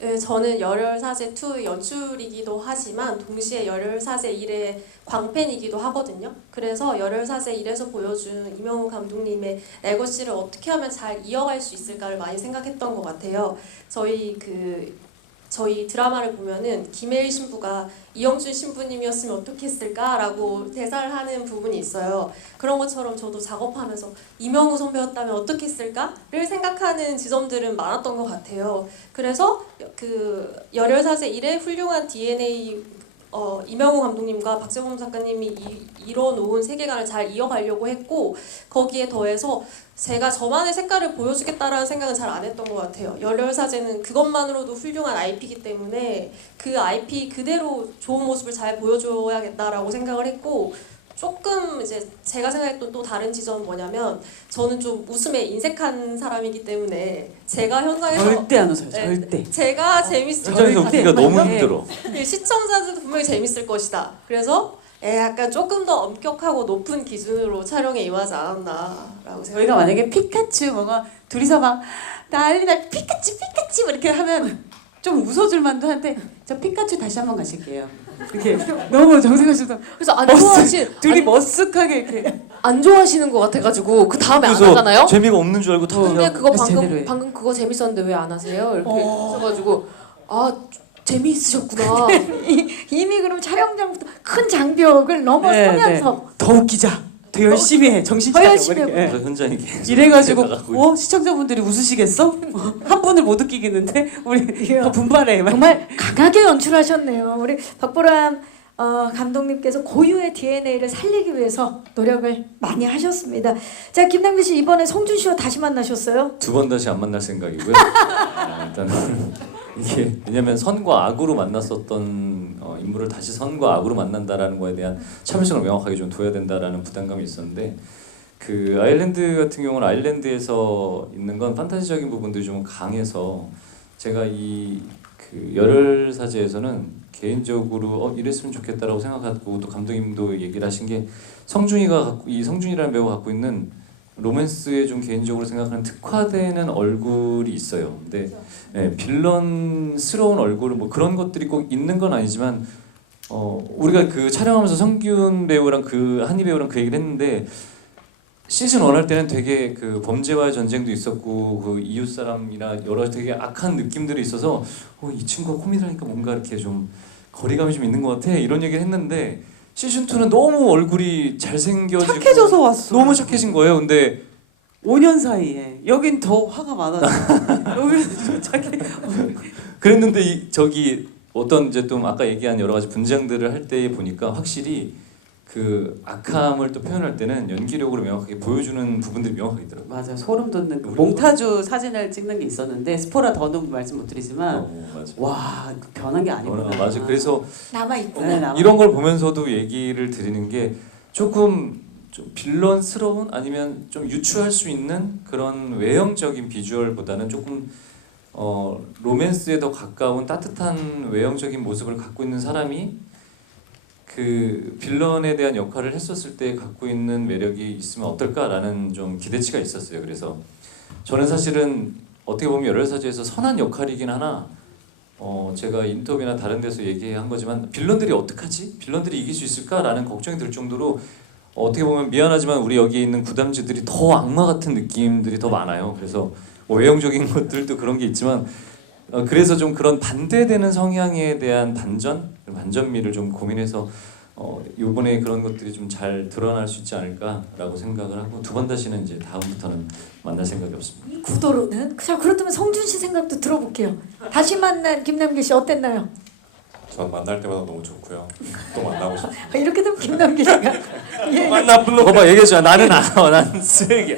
네, 저는 열혈사죄 2 연출이기도 하지만 동시에 열혈사죄 1의 광팬이기도 하거든요. 그래서 열혈사죄 1에서 보여준 이명호 감독님의 레거시를 어떻게 하면 잘 이어갈 수 있을까를 많이 생각했던 것 같아요. 저희 드라마를 보면은 김혜일 신부가 이영준 신부님이었으면 어떻게 했을까라고 대사를 하는 부분이 있어요. 그런 것처럼 저도 작업하면서 이명우 선배였다면 어떻게 했을까를 생각하는 지점들은 많았던 것 같아요. 그래서 그 열혈사죄 1의 훌륭한 DNA 이명우 감독님과 박재범 작가님이 이뤄놓은 세계관을 잘 이어가려고 했고 거기에 더해서 제가 저만의 색깔을 보여주겠다라는 생각은 잘 안 했던 것 같아요. 열혈사죄는 그것만으로도 훌륭한 IP이기 때문에 그 IP 그대로 좋은 모습을 잘 보여줘야겠다라고 생각을 했고 조금 이제 제가 생각했던 또 다른 지점은 뭐냐면 저는 좀 웃음에 인색한 사람이기 때문에 제가 현장에서 절대 안 웃어요. 네, 절대. 제가 재밌을 현장에서 웃기가 너무 힘들어. 시청자들도 분명히 재밌을 것이다. 그래서 약간 조금 더 엄격하고 높은 기준으로 촬영에 임하지 않았나라고 생각해요. 저희가 만약에 피카츄 뭐가 둘이서 막 난리나 피카츄 이렇게 하면 좀 웃어줄 만도 한데 저 피카츄 다시 한번 가실게요. 이렇게 너무 정색하셔서 그래서 안 좋아하신 둘이 머쓱하게 이렇게 안 좋아하시는 것 같아가지고 그 다음에 안 그래서 하잖아요. 재미가 없는 줄 알고 근데 그거 제대로 해. 방금 그거 재밌었는데 왜 안 하세요? 이렇게 해가지고 재미있으셨구나. 이미 그럼 촬영장부터 큰 장벽을 넘어서면서 더 웃기자. 더 열심히 해. 정신 더 차려. 열심히 이렇게. 그래서 현장이 계속 이래가지고 나가고 시청자분들이 웃으시겠어? 한 분을 못 웃기겠는데 우리 더 분발해. 정말 강하게 연출하셨네요. 우리 박보람 감독님께서 고유의 DNA를 살리기 위해서 노력을 많이 하셨습니다. 자, 김남길 씨 이번에 성준 씨와 다시 만나셨어요? 두 번 다시 안 만날 생각이고요. 일단 이게 왜냐면 선과 악으로 만났었던 인물을 다시 선과 악으로 만난다라는 거에 대한 차별성을 명확하게 좀 둬야 된다라는 부담감이 있었는데 그 아일랜드 같은 경우는 아일랜드에서 있는 건 판타지적인 부분들이 좀 강해서 제가 그 열혈사제에서는 개인적으로 이랬으면 좋겠다라고 생각하고 또 감독님도 얘기를 하신 게 성준이라는 배우가 갖고 있는 로맨스에 좀 개인적으로 생각하는 특화되는 얼굴이 있어요. 근데 빌런스러운 얼굴 뭐 그런 것들이 꼭 있는 건 아니지만 우리가 그 촬영하면서 성균 배우랑 그 한희 배우랑 그 얘기를 했는데 시즌 1 할 때는 되게 그 범죄와의 전쟁도 있었고 그 이웃 사람이나 여러 되게 악한 느낌들이 있어서 이 친구가 코미디하니까 뭔가 이렇게 좀 거리감이 좀 있는 것 같아 이런 얘기를 했는데 시즌 2는 너무 얼굴이 잘생겨지고 착해져서 왔어. 너무 착해진 거예요. 근데 5년 사이에 여긴 더 화가 많아져. 여기는 좀 착해. 그랬는데 저기 어떤 이제 좀 아까 얘기한 여러 가지 분장들을 할 때 보니까 확실히 그 악함을 또 표현할 때는 연기력으로 명확하게 보여주는 부분들이 명확하게 있더라고요. 맞아요. 소름 돋는 그 몽타주 사진을 찍는 게 있었는데 스포라 더는 말씀 못 드리지만 맞아. 와 변한 게 아니구나. 맞아. 그래서 남아있구나. 이런 걸 보면서도 얘기를 드리는 게 조금 좀 빌런스러운 아니면 좀 유추할 수 있는 그런 외형적인 비주얼보다는 조금 로맨스에 더 가까운 따뜻한 외형적인 모습을 갖고 있는 사람이 그 빌런에 대한 역할을 했었을 때 갖고 있는 매력이 있으면 어떨까라는 좀 기대치가 있었어요. 그래서 저는 사실은 어떻게 보면 열혈사제에서 선한 역할이긴 하나 제가 인터뷰나 다른 데서 얘기한 거지만 빌런들이 어떡하지? 빌런들이 이길 수 있을까라는 걱정이 들 정도로 어떻게 보면 미안하지만 우리 여기에 있는 구담지들이 더 악마 같은 느낌들이 더 많아요. 그래서 뭐 외형적인 것들도 그런 게 있지만 그래서 좀 그런 반대되는 성향에 대한 반전미를 좀 고민해서 이번에 그런 것들이 좀 잘 드러날 수 있지 않을까라고 생각을 하고 두 번 다시는 이제 다음부터는 만날 생각이 없습니다. 이 구도로는 자 그렇다면 성준 씨 생각도 들어볼게요. 다시 만난 김남길 씨 어땠나요? 전 만날 때마다 너무 좋고요. 또 만나고 싶어요. 이렇게 되면 김남길 씨가 예. 나쁜 놈. 봐봐 얘기했잖아. 나는 쓰레기야.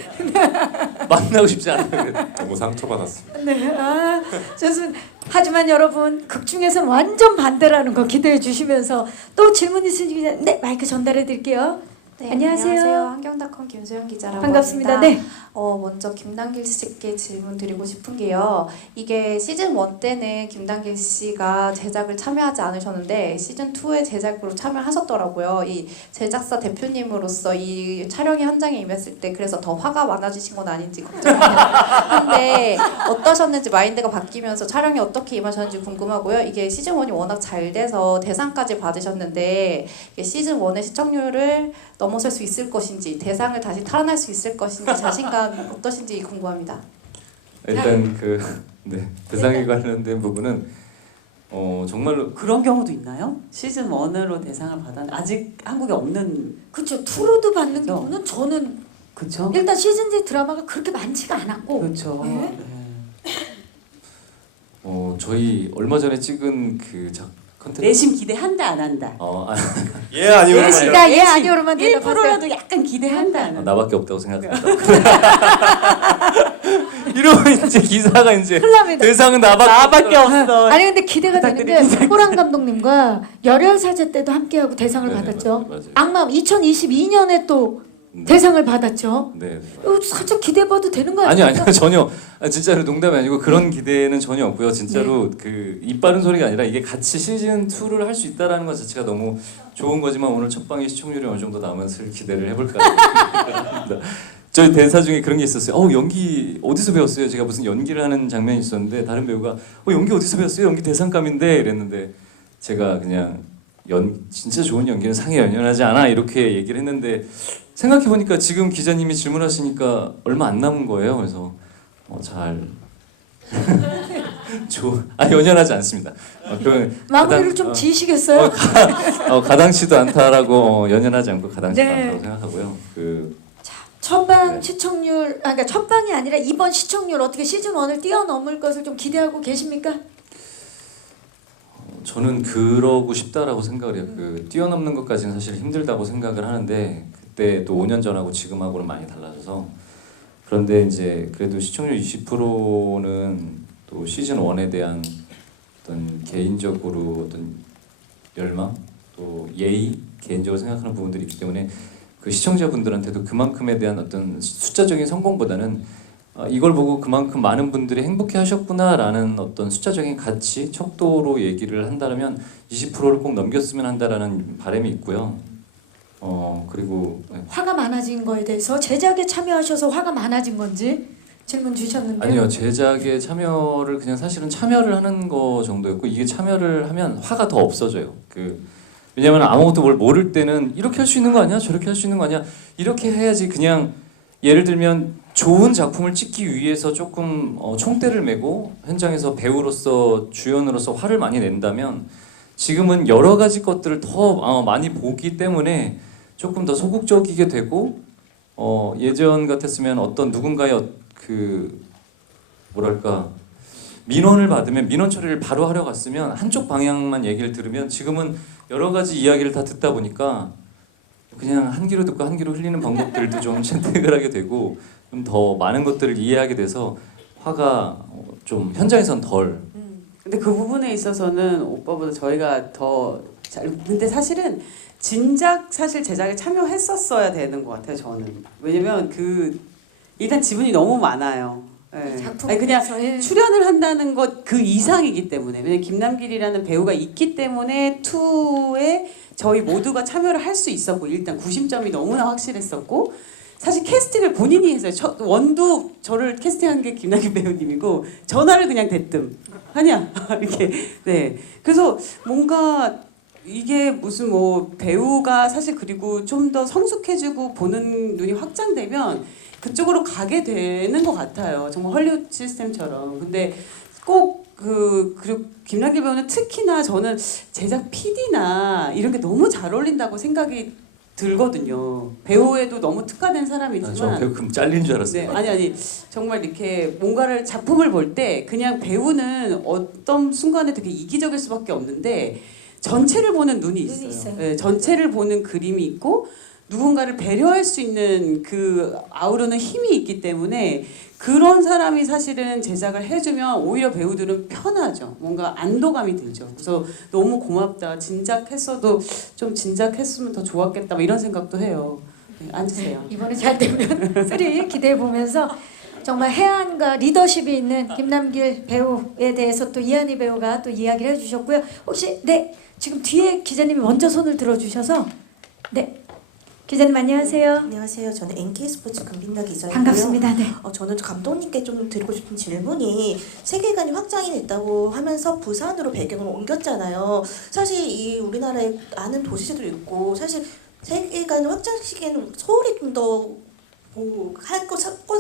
만나고 싶지 않아. 너무 상처받았습니다. 네, 좋습니다. 하지만 여러분 극 중에서는 완전 반대라는 거 기대해 주시면서 또 질문 있으시면 마이크 전달해 드릴게요. 네, 안녕하세요. 한경닷컴 김소영 기자라고 반갑습니다. 합니다. 네. 먼저 김남길 씨께 질문 드리고 싶은 게요. 이게 시즌 1 때는 김남길 씨가 제작을 참여하지 않으셨는데 시즌 2의 제작으로 참여하셨더라고요. 이 제작사 대표님으로서 이 촬영의 현장에 임했을 때 그래서 더 화가 많아지신 건 아닌지 걱정합니다. 근데 어떠셨는지 마인드가 바뀌면서 촬영에 어떻게 임하셨는지 궁금하고요. 이게 시즌 1이 워낙 잘 돼서 대상까지 받으셨는데 이게 시즌 1의 시청률을 넘어설 수 있을 것인지 대상을 다시 탈환할 수 있을 것인지 자신감이 어떠신지 궁금합니다. 일단 대상에 관련된 부분은 정말로 그런 경우도 있나요? 시즌 1으로 대상을 받았는데 아직 한국에 없는. 그렇죠. 2로도 받는 경우는 저는 그렇죠. 일단 시즌제 드라마가 그렇게 많지가 않았고 그렇죠. 네. 저희 얼마 전에 찍은 그 컨텐츠 내심 기대한다 안 한다. 예 아니면 내심다 예 아니오로만 1%라도 약간 기대한다 안 한다. 나밖에 없다고 생각합니다. 이러면 이제 기사가 이제 큰일납니다. 대상은 나밖에 없어. 아니 근데 기대가 되는 게 박보람 감독님과 열혈사제 때도 함께하고 대상을 네네, 받았죠. 맞아요. 악마 2022년에 또 대상을 받았죠. 네. 살짝 기대봐도 되는 거 아니요 아닙니까? 전혀 진짜로 농담이 아니고 그런 기대는 전혀 없고요. 진짜로 그 입 바른 소리가 아니라 이게 같이 시즌 2를 할 수 있다라는 것 자체가 너무 좋은 거지만 오늘 첫 방의 시청률이 어느 정도 나오면 슬 기대를 해볼까 합니다. 저희 대사 중에 그런 게 있었어요. 연기 어디서 배웠어요? 제가 무슨 연기를 하는 장면이 있었는데 다른 배우가 연기 어디서 배웠어요? 연기 대상감인데 이랬는데 제가 그냥 진짜 좋은 연기는 상에 연연하지 않아 이렇게 얘기를 했는데 생각해보니까 지금 기자님이 질문하시니까 얼마 안 남은 거예요. 그래서 잘 연연하지 않습니다. 마무리를 좀 지으시겠어요? 가당치도 않다라고 연연하지 않고 가당치도 네. 않다고 생각하고요. 첫방 네. 시청률, 그러니까 첫방이 아니라 이번 시청률 어떻게 시즌 1을 뛰어넘을 것을 좀 기대하고 계십니까? 저는 그러고 싶다라고 생각을 해요. 뛰어넘는 것까지는 사실 힘들다고 생각을 하는데 그때 또 5년 전하고 지금하고는 많이 달라져서 그런데 이제 그래도 시청률 20%는 또 시즌 1에 대한 어떤 개인적으로 어떤 열망 또 예의 개인적으로 생각하는 부분들이 있기 때문에 그 시청자분들한테도 그만큼에 대한 어떤 숫자적인 성공보다는 이걸 보고 그만큼 많은 분들이 행복해 하셨구나라는 어떤 숫자적인 가치, 척도로 얘기를 한다면 20%를 꼭 넘겼으면 한다라는 바람이 있고요. 그리고 화가 많아진 거에 대해서 제작에 참여하셔서 화가 많아진 건지 질문 주셨는데 아니요, 제작에 참여를 그냥 사실은 참여를 하는 거 정도였고 이게 참여를 하면 화가 더 없어져요. 왜냐면 아무것도 뭘 모를 때는 이렇게 할 수 있는 거 아니야? 저렇게 할 수 있는 거 아니야? 이렇게 해야지. 그냥 예를 들면 좋은 작품을 찍기 위해서 조금 총대를 메고 현장에서 배우로서 주연으로서 화를 많이 낸다면 지금은 여러 가지 것들을 더 많이 보기 때문에 조금 더 소극적이게 되고 예전 같았으면 어떤 누군가의 뭐랄까 민원을 받으면 민원 처리를 바로 하러 갔으면 한쪽 방향만 얘기를 들으면 지금은 여러 가지 이야기를 다 듣다 보니까 그냥 한 귀로 듣고 한 귀로 흘리는 방법들도 좀 선택을 하게 되고 좀 더 많은 것들을 이해하게 돼서 화가 좀 현장에선 덜. 근데 그 부분에 있어서는 오빠보다 저희가 더 잘. 근데 사실은 진작 사실 제작에 참여했었어야 되는 것 같아요. 저는 왜냐면 일단 지분이 너무 많아요. 예. 작품 아니 그냥 예. 출연을 한다는 것 그 이상이기 때문에 왜냐면 김남길이라는 배우가 있기 때문에 2에 저희 모두가 참여를 할 수 있었고 일단 구심점이 너무나 확실했었고 사실 캐스팅을 본인이 했어요. 원도 저를 캐스팅한 게 김남길 배우님이고 전화를 그냥 대뜸 하냐 이렇게 네 그래서 뭔가 이게 무슨 뭐 배우가 사실 그리고 좀 더 성숙해지고 보는 눈이 확장되면 그쪽으로 가게 되는 것 같아요. 정말 헐리우드 시스템처럼. 근데 꼭 그리고 김남길 배우는 특히나 저는 제작 PD나 이런 게 너무 잘 어울린다고 생각이 들거든요. 배우에도 너무 특화된 사람이지만. 저 배우 금 잘린 줄 알았어요. 네, 아니 정말 이렇게 뭔가를 작품을 볼 때 그냥 배우는 어떤 순간에 되게 이기적일 수밖에 없는데 전체를 보는 눈이 있어요. 네, 전체를 보는 그림이 있고 누군가를 배려할 수 있는 아우르는 힘이 있기 때문에 그런 사람이 사실은 제작을 해주면 오히려 배우들은 편하죠. 뭔가 안도감이 들죠. 그래서 너무 고맙다. 진작했어도 좀 진작했으면 더 좋았겠다. 이런 생각도 해요. 네, 앉으세요. 이번에 잘 되면 3 기대해 보면서 정말 해안과 리더십이 있는 김남길 배우에 대해서 또 이한희 배우가 또 이야기를 해주셨고요. 혹시 지금 뒤에 기자님이 먼저 손을 들어주셔서 기자님 안녕하세요. 안녕하세요. 저는 NK스포츠 금빈나 기자이고요. 반갑습니다. 네. 저는 감독님께 좀 드리고 싶은 질문이 세계관이 확장이 됐다고 하면서 부산으로 배경을 옮겼잖아요. 사실 우리나라에 아는 도시들도 있고 사실 세계관을 확장시키기에는 서울이 좀 더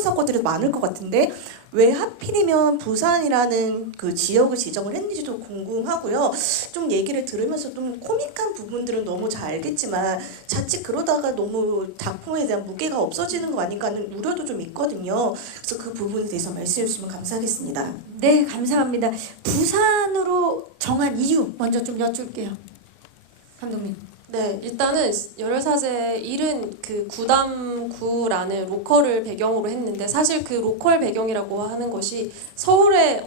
사건들이 많을 것 같은데 왜 하필이면 부산이라는 그 지역을 지정을 했는지도 궁금하고요. 좀 얘기를 들으면서 좀 코믹한 부분들은 너무 잘 알겠지만 자칫 그러다가 너무 작품에 대한 무게가 없어지는 거 아닌가 하는 우려도 좀 있거든요. 그래서 그 부분에 대해서 말씀해 주시면 감사하겠습니다. 네, 감사합니다. 부산으로 정한 이유 먼저 좀 여쭐게요. 감독님. 네, 일단은 열혈사제 1은 그 구담구라는 로컬을 배경으로 했는데 사실 그 로컬 배경이라고 하는 것이 서울을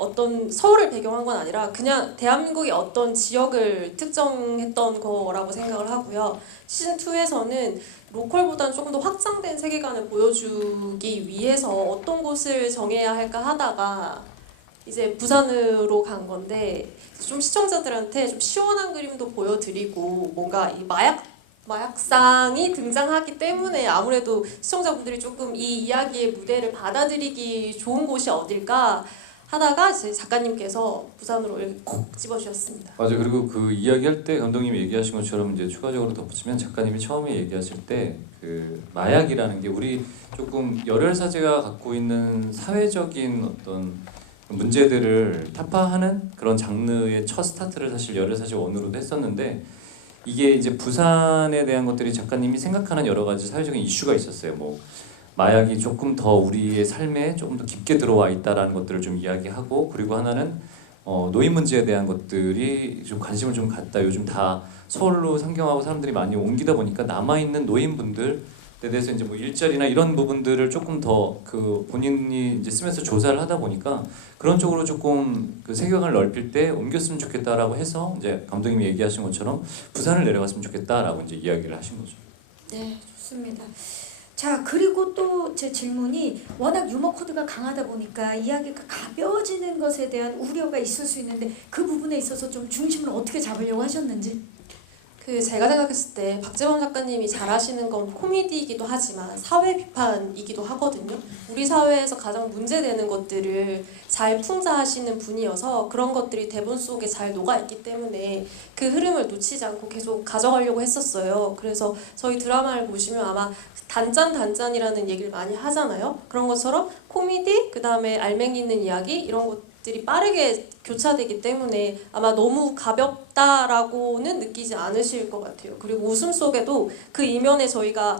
배경한 건 아니라 그냥 대한민국의 어떤 지역을 특정했던 거라고 생각을 하고요. 시즌 2에서는 로컬보다는 조금 더 확장된 세계관을 보여주기 위해서 어떤 곳을 정해야 할까 하다가 이제 부산으로 간 건데 좀 시청자들한테 좀 시원한 그림도 보여드리고 뭔가 이 마약상이 등장하기 때문에 아무래도 시청자분들이 조금 이 이야기의 무대를 받아들이기 좋은 곳이 어딜까 하다가 이제 작가님께서 부산으로 콕 집어주셨습니다. 맞아요. 그리고 그 이야기할 때 감독님이 얘기하신 것처럼 이제 추가적으로 덧붙이면 작가님이 처음에 얘기하실 때 마약이라는 게 우리 조금 열혈사제가 갖고 있는 사회적인 어떤 문제들을 타파하는 그런 장르의 첫 스타트를 사실 열혈사제 원으로도 했었는데 이게 이제 부산에 대한 것들이 작가님이 생각하는 여러 가지 사회적인 이슈가 있었어요. 뭐 마약이 조금 더 우리의 삶에 조금 더 깊게 들어와 있다라는 것들을 좀 이야기하고 그리고 하나는 노인 문제에 대한 것들이 좀 관심을 좀 갖다 요즘 다 서울로 상경하고 사람들이 많이 옮기다 보니까 남아 있는 노인분들에 대해서 이제 뭐 일자리나 이런 부분들을 조금 더 그 본인이 이제 쓰면서 조사를 하다 보니까 그런 쪽으로 조금 그 세계관을 넓힐 때 옮겼으면 좋겠다라고 해서 이제 감독님이 얘기하신 것처럼 부산을 내려갔으면 좋겠다라고 이제 이야기를 하신 거죠. 네, 좋습니다. 자, 그리고 또 제 질문이 워낙 유머 코드가 강하다 보니까 이야기가 가벼워지는 것에 대한 우려가 있을 수 있는데 그 부분에 있어서 좀 중심을 어떻게 잡으려고 하셨는지? 제가 생각했을 때 박재범 작가님이 잘하시는 건 코미디이기도 하지만 사회 비판이기도 하거든요. 우리 사회에서 가장 문제되는 것들을 잘 풍자하시는 분이어서 그런 것들이 대본 속에 잘 녹아있기 때문에 그 흐름을 놓치지 않고 계속 가져가려고 했었어요. 그래서 저희 드라마를 보시면 아마 단짠이라는 얘기를 많이 하잖아요. 그런 것처럼 코미디, 그 다음에 알맹이 있는 이야기 이런 것들이 빠르게 교차되기 때문에 아마 너무 가볍다라고는 느끼지 않으실 것 같아요. 그리고 웃음 속에도 그 이면에 저희가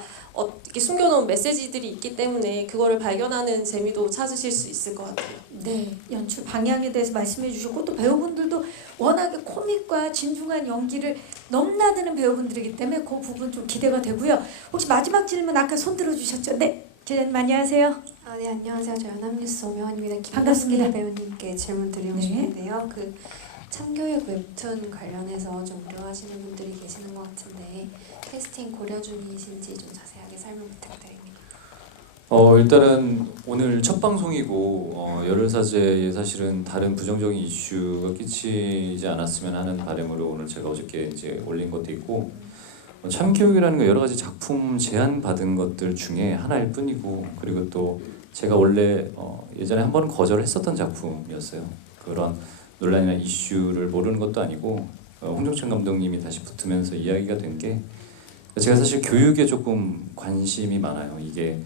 이렇게 숨겨놓은 메시지들이 있기 때문에 그거를 발견하는 재미도 찾으실 수 있을 것 같아요. 네, 연출 방향에 대해서 말씀해 주셨고 또 배우분들도 워낙에 코믹과 진중한 연기를 넘나드는 배우분들이기 때문에 그 부분 좀 기대가 되고요. 혹시 마지막 질문 아까 손 들어주셨죠? 네, 기자님 안녕하세요. 네, 안녕하세요. 저 연합뉴스 오명환입니다. 반갑습니다. 김남길 배우님께 질문 드리고 싶은데요. 그 참교육 웹툰 관련해서 좀 우려하시는 분들이 계시는 것 같은데 캐스팅 고려 중이신지 좀 자세하게 설명 부탁드립니다. 일단은 오늘 첫 방송이고 열혈사제에 사실은 다른 부정적인 이슈가 끼치지 않았으면 하는 바람으로 오늘 제가 어저께 이제 올린 것도 있고 참교육이라는 거 여러 가지 작품 제안 받은 것들 중에 하나일 뿐이고 그리고 또 제가 원래 예전에 한 번은 거절했었던 작품이었어요. 그런 논란이나 이슈를 모르는 것도 아니고 홍정천 감독님이 다시 붙으면서 이야기가 된 게 제가 사실 교육에 조금 관심이 많아요. 이게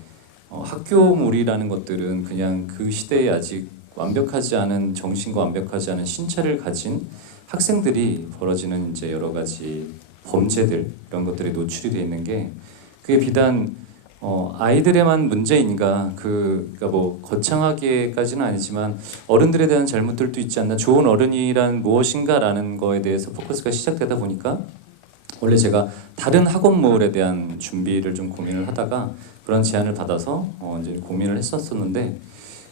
학교물이라는 것들은 그냥 그 시대에 아직 완벽하지 않은 정신과 완벽하지 않은 신체를 가진 학생들이 벌어지는 이제 여러 가지 범죄들 이런 것들이 노출이 돼 있는 게 그게 비단 아이들에만 문제인가 그러니까 뭐 거창하게까지는 아니지만 어른들에 대한 잘못들도 있지 않나 좋은 어른이란 무엇인가라는 거에 대해서 포커스가 시작되다 보니까 원래 제가 다른 학원물에 대한 준비를 좀 고민을 하다가 그런 제안을 받아서 이제 고민을 했었는데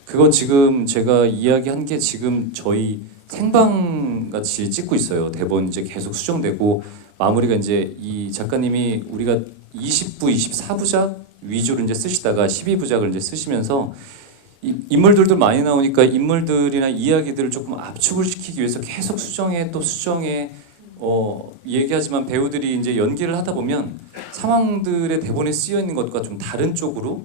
그거 지금 제가 이야기한 게 지금 저희 생방 같이 찍고 있어요. 대본 이제 계속 수정되고 마무리가 이제 이 작가님이 우리가 20부, 24부작 위주로 이제 쓰시다가 12부작을 이제 쓰시면서 인물들도 많이 나오니까 인물들이나 이야기들을 조금 압축을 시키기 위해서 계속 수정해 또 수정해 얘기하지만 배우들이 이제 연기를 하다 보면 상황들의 대본에 쓰여 있는 것과 좀 다른 쪽으로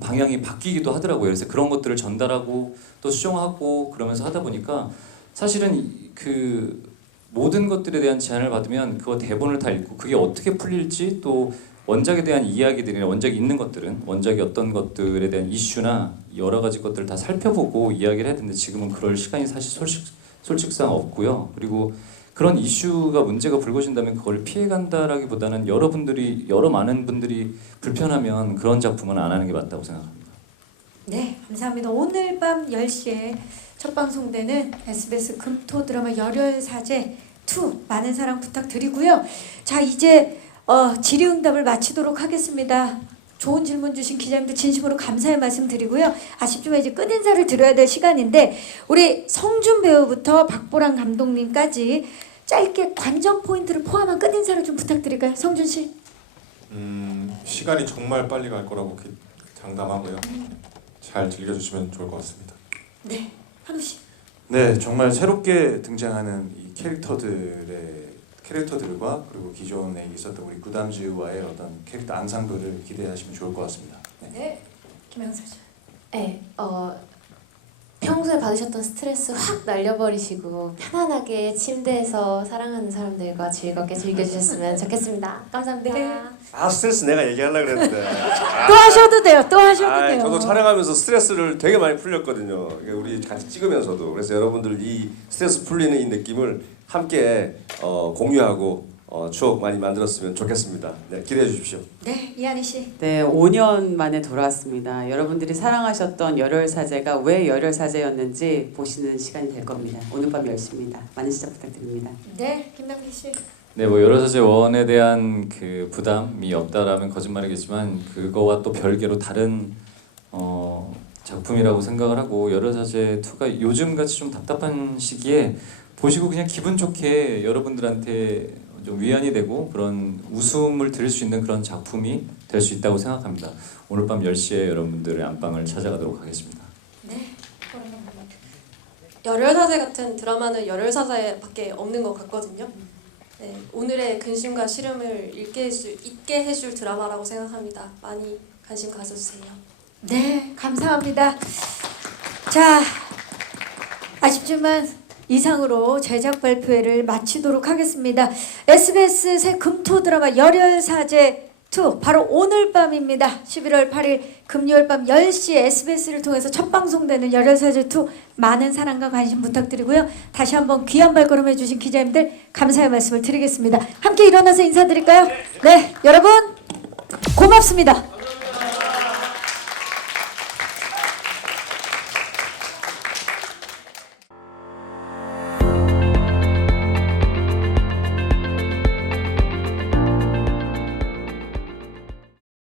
방향이 바뀌기도 하더라고요. 그래서 그런 것들을 전달하고 또 수정하고 그러면서 하다 보니까 사실은 그 모든 것들에 대한 제안을 받으면 그거 대본을 다 읽고 그게 어떻게 풀릴지 또 원작에 대한 이야기들이나 원작이 있는 것들은 원작이 어떤 것들에 대한 이슈나 여러 가지 것들을 다 살펴보고 이야기를 해야 되는데 지금은 그럴 시간이 사실 솔직상 없고요. 그리고 그런 이슈가 문제가 불거진다면 그걸 피해간다라기보다는 여러 많은 분들이 불편하면 그런 작품은 안 하는 게 맞다고 생각합니다. 네, 감사합니다. 오늘 밤 10시에 첫 방송되는 SBS 금토 드라마 열혈사제 2 많은 사랑 부탁드리고요. 자, 이제 질의응답을 마치도록 하겠습니다. 좋은 질문 주신 기자님들 진심으로 감사의 말씀 드리고요. 아쉽지만 이제 끝인사를 드려야 될 시간인데 우리 성준 배우부터 박보람 감독님까지 짧게 관전 포인트를 포함한 끝인사를 좀 부탁드릴까요? 성준 씨. 시간이 정말 빨리 갈 거라고 장담하고요. 잘 즐겨주시면 좋을 것 같습니다. 네, 한우 씨. 네, 정말 새롭게 등장하는 이 캐릭터들과 그리고 기존에 있었던 우리 구담주와의 어떤 캐릭터 앙상블을 기대하시면 좋을 것 같습니다. 네, 김영철 씨. 네, 평소에 받으셨던 스트레스 확 날려버리시고 편안하게 침대에서 사랑하는 사람들과 즐겁게 즐겨주셨으면 좋겠습니다. 감사합니다. 아 스트레스 내가 얘기하려고 그랬는데. 또 하셔도 돼요. 또 하셔도 돼요. 저도 촬영하면서 스트레스를 되게 많이 풀렸거든요. 우리 같이 찍으면서도. 그래서 여러분들 이 스트레스 풀리는 이 느낌을 함께 공유하고 추억 많이 만들었으면 좋겠습니다. 네, 기대해 주십시오. 네, 이한희 씨. 네, 5년 만에 돌아왔습니다. 여러분들이 사랑하셨던 열혈사제가 왜 열혈사제였는지 보시는 시간이 될 겁니다. 오늘 밤 10시입니다. 많은 시청 부탁드립니다. 네, 김남길 씨. 네, 뭐 열혈사제 1에 대한 그 부담이 없다라면 거짓말이겠지만 그거와 또 별개로 다른 작품이라고 생각을 하고 열혈사제 2가 요즘같이 좀 답답한 시기에 보시고 그냥 기분 좋게 여러분들한테 좀 위안이 되고 그런 웃음을 드릴 수 있는 그런 작품이 될 수 있다고 생각합니다. 오늘 밤 10시에 여러분들의 안방을 찾아가도록 하겠습니다. 네. 열혈사제 같은 드라마는 열혈사제밖에 없는 것 같거든요. 네, 오늘의 근심과 시름을 잊게 해줄 드라마라고 생각합니다. 많이 관심 가져주세요. 네, 감사합니다. 자, 아쉽지만 이상으로 제작 발표회를 마치도록 하겠습니다. SBS 새 금토 드라마 열혈사제 2 바로 오늘 밤입니다. 11월 8일 금요일 밤 10시에 SBS를 통해서 첫 방송되는 열혈사제 2 많은 사랑과 관심 부탁드리고요. 다시 한번 귀한 발걸음 해주신 기자님들 감사의 말씀을 드리겠습니다. 함께 일어나서 인사드릴까요? 네, 여러분 고맙습니다.